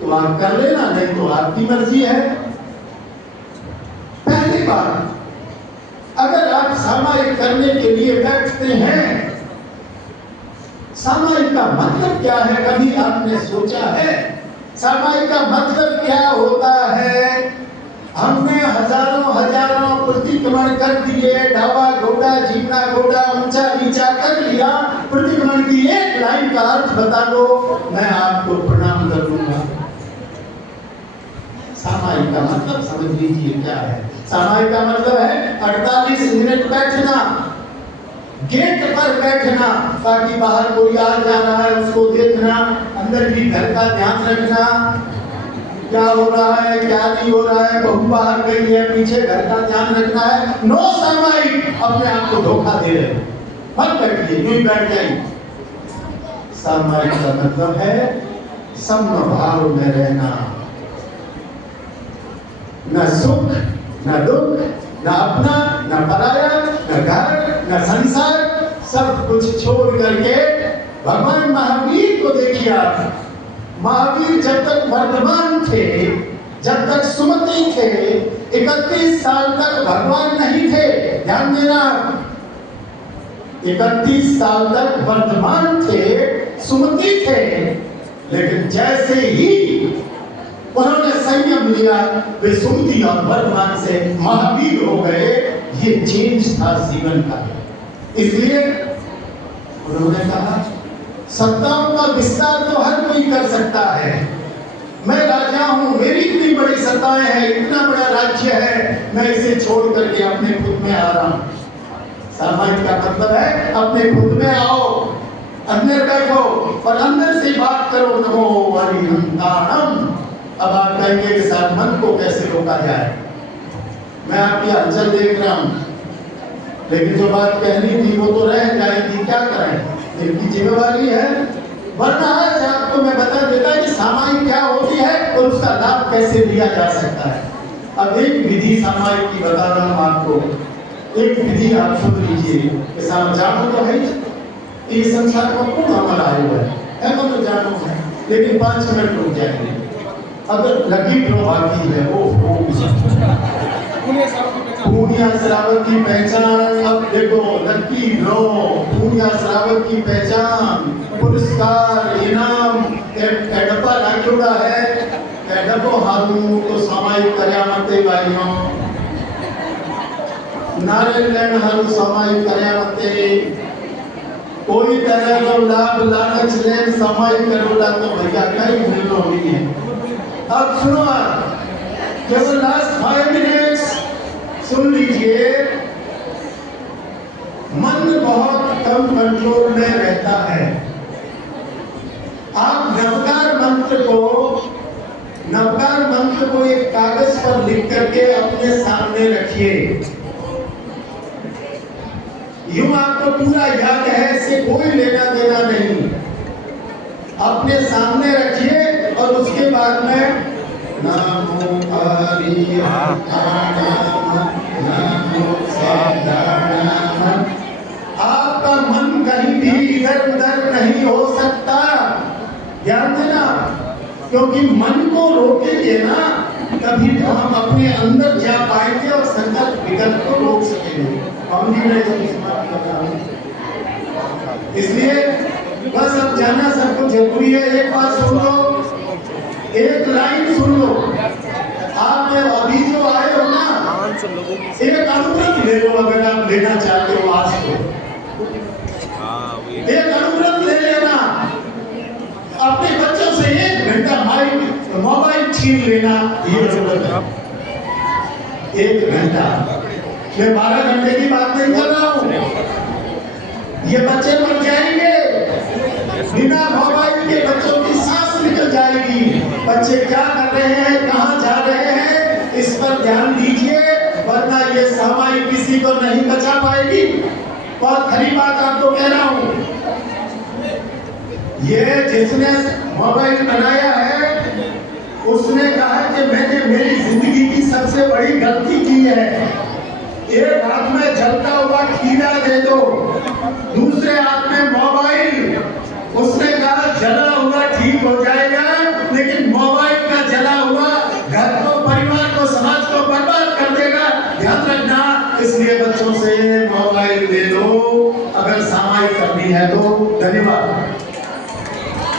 तो आप कर लेना, नहीं तो आपकी मर्जी है। पहली बात, अगर आप सामायिक करने के लिए बैठते हैं, सामायिक का मतलब क्या है कभी आपने सोचा है? सामायिक का मतलब क्या होता है? हमने हजारों प्रतिक्रमण कर दिए, ढाबा घोड़ा जीना घोड़ा ऊंचा नीचा कर लिया, प्रतिक्रमण की एक लाइन का अर्थ बता दो, मैं आपको प्रणाम कर दूंगा। सामायिक का मतलब समझ लीजिए क्या है। सामायिक का मतलब है 48 मिनट बैठना, गेट पर बैठना, ताकि बाहर कोई आ जा रहा है उसको देखना, अंदर भी घर का ध्यान रखना, क्या हो रहा है क्या नहीं हो रहा है, बहू बाहर गई है पीछे घर का ध्यान रखना है। नो सामायिक, अपने आप को धोखा दे रहे हैं, मत बैठिए, यूं ही बैठ जाइए। सामायिक का मतलब है समभाव में रहना, न सुख न दुख, न अपना न पराया, न घर न संसार, सब कुछ छोड़ करके भगवान महावीर को देखिए आप। महावीर जब तक वर्तमान थे, जब तक सुमति थे, 31 साल तक भगवान नहीं थे। ध्यान देना, 31 साल तक वर्तमान थे, सुमति थे, लेकिन जैसे ही उन्होंने संयम लिया वे सुमति और वर्तमान से महावीर हो गए। ये चेंज था जीवन का। इसलिए उन्होंने कहा सत्ताओं का विस्तार तो हर कोई कर सकता है। मैं राजा हूं, मेरी इतनी बड़ी सत्ताएं हैं, इतना बड़ा राज्य है, मैं इसे छोड़ करके अपने खुद में आ रहा हूं। सामायिक का मतलब है अपने खुद में आओ, अंदर बैठो और अंदर से बात करो, नमो हरिहंताणम। अब आप कहेंगे कि साथ मन को कैसे रोका जाए। मैं आपकी हलचल देख रहा हूं, लेकिन जो बात कहनी थी वो तो रह जाएगी, क्या करें, इनकी जिम्मेवारी है। वरना आज आपको मैं बता देता कि सामायिक क्या होती है और उसका लाभ कैसे लिया जा सकता है। अब एक विधि सामायिक की बता रहा हूं आपको, एक विधि आप सुन लीजिए, जानो तो है। ये संसार का पूर्ण हमारा आयु है तो जानो है, लेकिन 5 मिनट रुक जाएंगे। अगर लकी ड्रॉ बाकी है वो पूर्णिया श्रावक की पहचान। अब देखो लकी ड्रॉ, पूर्णिया श्रावक की पहचान, पुरस्कार, इनाम एडपा राखोड़ा है, एडपो हारू तो सामायिक कर्यामते भाइयों, नारियल लेन हारू सामायिक कर्यामते, कोई तरह का लाभ लालच लेन सामायिक करोला तो भैया कई मिलनो नहीं है। अब सुनो, केवल लास्ट 5 मिनट्स सुन लीजिए। मन बहुत कम कंट्रोल में रहता है। आप नवकार मंत्र को एक कागज पर लिख करके अपने सामने रखिए। यूं आपको पूरा याद है, इससे कोई लेना देना नहीं। अपने सामने रखिए और उसके बाद में नमो हरिहर नमो सदानंद। आपका मन कहीं भी इधर उधर नहीं हो सकता, ध्यान देना, क्योंकि मन को रोकेंगे ना तभी तो हम अपने अंदर जा पाएंगे और संकल्प विकल्प को रोक सकेंगे। हम भी नहीं समाप्त कर रहा हूं, इसलिए बस अब जाना सबको जरूरी है। एक बात सुन लो, एक लाइन सुन लो। आप अभी जो आए हो ना, एक अनुव्रत ले लो अगर आप लेना चाहते हो आज को। एक अनुव्रत ले लेना, अपने बच्चों से 1 घंटा मोबाइल छीन लेना, ये जरूरत है। 1 घंटा, मैं 12 घंटे की बात नहीं कर रहा हूँ। ये बच्चे मर जाएंगे बिना मोबाइल के, बच्चों की सांस निकल जाएगी। बच्चे क्या कर रहे हैं, कहाँ जा रहे हैं, इस पर ध्यान दीजिए, वरना ये सामाई किसी को नहीं बचा पाएगी। बहुत खरी बात आपको कह रहा हूँ। ये जिसने मोबाइल बनाया है उसने कहा कि मैंने मेरी जिंदगी की सबसे बड़ी गलती की है। एक हाथ में जलता हुआ खीरा दे दो, दूसरे हाथ में मोबाइल। उसने कहा जला हुआ ठीक हो जाएगा, लेकिन मोबाइल का जला हुआ घर को, परिवार को, समाज को बर्बाद कर देगा, ध्यान रखना। इसलिए बच्चों से मोबाइल ले लो अगर सामायिक करनी है तो। धन्यवाद।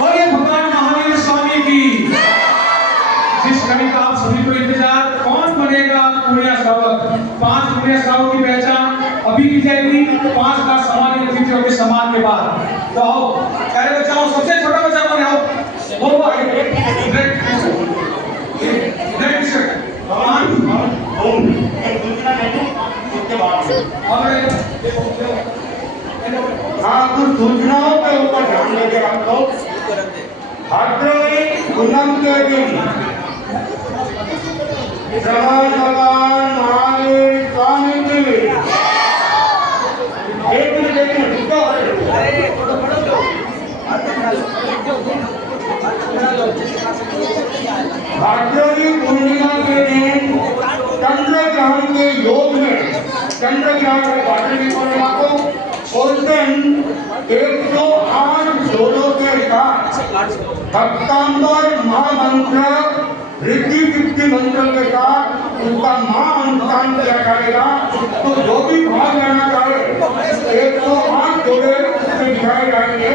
और ये भगवान महावीर स्वामी की जिस घड़ी का आप सभी को इंतजार, कौन बनेगा पुण्य श्रावक। 5 पुण्य श्रावक की पहचान अभी की जाएगी, 5 का सामान्य अतिथियों के सम्मान के बाद। तो आओ, अरे बच्चाओं, सबसे छोटा बच्चा कौन है? आओ, वो हाँ, कुछ सूचनाओं के ऊपर ध्यान देंगे हम लोग। भाद्रवी पूनम के दिन भगवान महावीर स्वामी की भाद्रवी पूर्णिमा के दिन चंद्र ग्रहण के योग में, चंद्र ग्रहण के भाद्रवी पूर्णिमा को उस दिन 108 जोड़ों के साथ भक्तांबर महामंत्र रिद्धि सिद्धि मंत्र के साथ उसका महाअनुष्ठान किया जाएगा। तो जो भी भाग लेना चाहे 108 जोड़े उसमें दिखाए जाएंगे।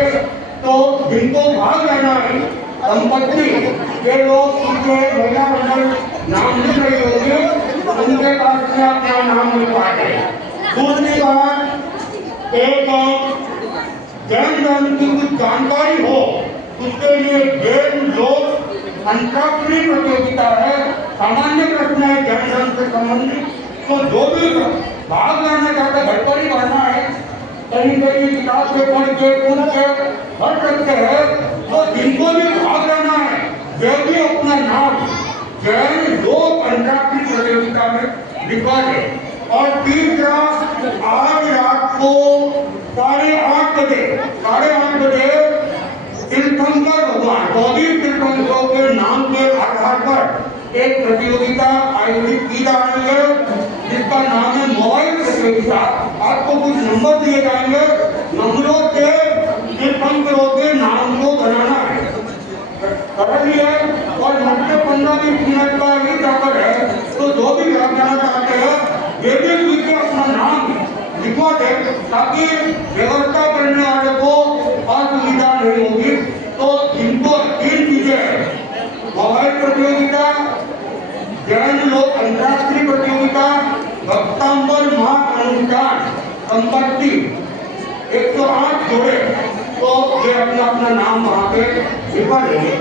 तो जिनको भाग लेना है, संपत्ति के लोग उनके महिला मंडल नाम लिख रही होगी, उनके पास से अपना नाम लिखवाएंगे। दूसरी बात, एक जैन धर्म की कुछ जानकारी हो उसके लिए जैन लोग अंतराक्षरी प्रतियोगिता है, सामान्य प्रश्न है जैन धर्म से संबंधित। तो जो भी भाग लेना चाहते, घर पर ही पढ़ना है, कहीं कहीं किताब से पढ़ के उन के पढ़ सकते हैं। तो जिनको भी भाग लेना है वे भी अपना नाम जैन लोक अंतराक्षरी प्रतियोगिता में लिखवा दे। और तीसरा, आज रात को 8:30 बजे तीर्थंकर भगवान 24 तीर्थंकरों के नाम के आधार पर एक प्रतियोगिता आयोजित की जा रही है, जिसका नाम है मोबाइल प्रतियोगिता। आपको कुछ नंबर दिए जाएंगे, नंबरों से ताकि व्यवस्था करने वाले को असुविधा नहीं होगी। तो इनको 3 चीजें, मोबाइल प्रतियोगिता, जैन लोक अंतर्राष्ट्रीय प्रतियोगिता, भक्तांबर महाअनुष्ठान संपत्ति 108 जोड़े, तो ये अपना अपना नाम वहाँ पे लिखा लेंगे।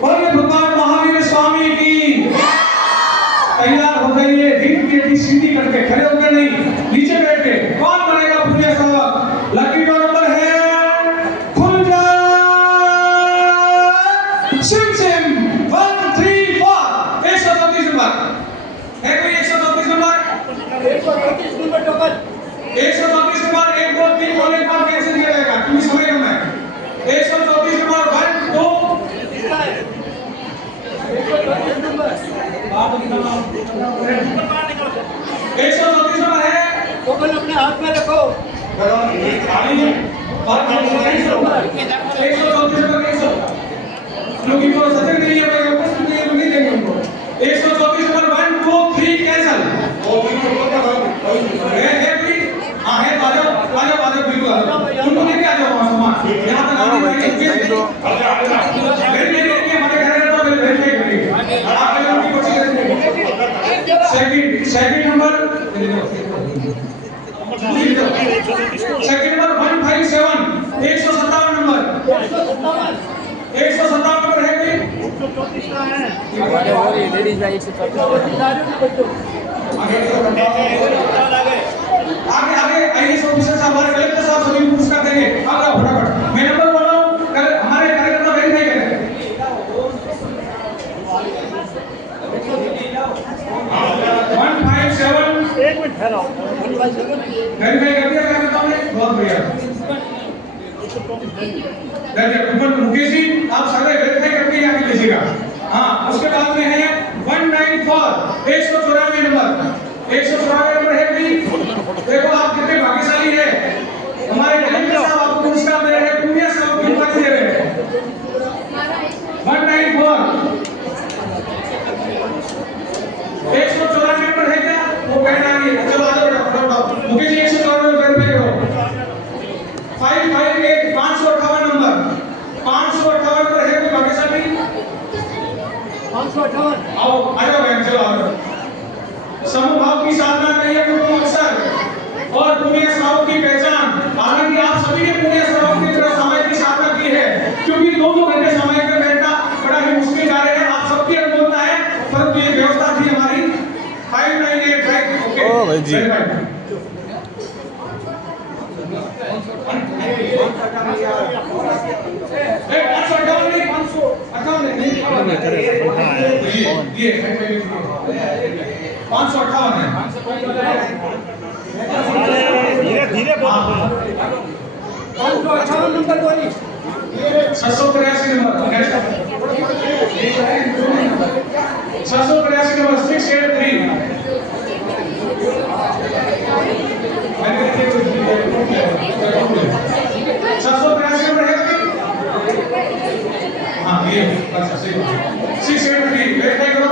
बोलिए भगवान महावीर स्वामी की। तैयार हो जाइए, रीत की यदि सीधी करके खड़े होकर नहीं, नीचे बैठ के। कौन बनेगा पुण्य श्रावक? लकी ड्रॉ नंबर है, खुल जा सिम सिम 134 134 नंबर है। कोई 134 नंबर? 134 नंबर टोकन 134 नंबर 1 2 3 बोले के बाद कैसे दिया जाएगा? तुम समझ लो। मैं 134 नंबर 1 2 134 नंबर है। टोकन अपने हाथ में रखो। 134 नंबर क्योंकि वो सत्य नहीं है, मैं कुछ नहीं देंगे उनको। 134 नंबर 1 2 3 कैंसल। हाँ है, आ जाओ बिल्कुल आ जाओ। उनको लेके आ जाओ वहाँ सामान। यहाँ तक आने वाले हमारे घर में तो भेज आप लोगों की कोशिश करेंगे। सेकंड नंबर 157 157 नंबर 157 नंबर है कोई? आगे आईएएस ऑफिसर साहब, हमारे कलेक्टर साहब सभी पुरस्कार देंगे। आगे फटाफट मैं नंबर बोल रहा हूँ, हमारे कार्यक्रम में वेरीफाई करें। 157 एक मिनट ठहराओ। वेरीफाई कर दिया कार्यक्रम में? बहुत बढ़िया। मुकेश जी आप सारे वेरीफाई करके यहाँ पे लीजिएगा। हाँ, उसके बाद में है 194 194 नंबर 194 नंबर है भी। देखो आप कितने भाग्यशाली है। हमारे कलेक्टर साहब आपको पुरस्कार दे रहे हैं, पुण्य साहब की उपाधि दे रहे हैं। 194 194 नंबर है क्या? वो कह रहा है। चलो आ जाओ फटाफट। मुकेश जी 194 वेरीफाई करो। 558 558 नंबर 558 नंबर है कोई भाग्यशाली? 558 आओ आ जाओ बहन, चलो आ जाओ। समूह भाव की साधना करिए गुरु अवसर और पुण्य श्रावक की पहचान। हालांकि आप सभी ने पुण्य श्रावक की तरह समय की साधना की है, क्योंकि 2-2 घंटे समय में बैठना बड़ा ही मुश्किल कार्य है। आप सबकी अनुकूलता है, परंतु ये व्यवस्था थी हमारी। 5985 ओके ओ भाई जी। धीरे बोलो। 558 नंबर बोली। 683 नंबर 683 नंबर 683 683 नंबर है। हाँ ये अच्छा सही 683 वेरीफाई करो।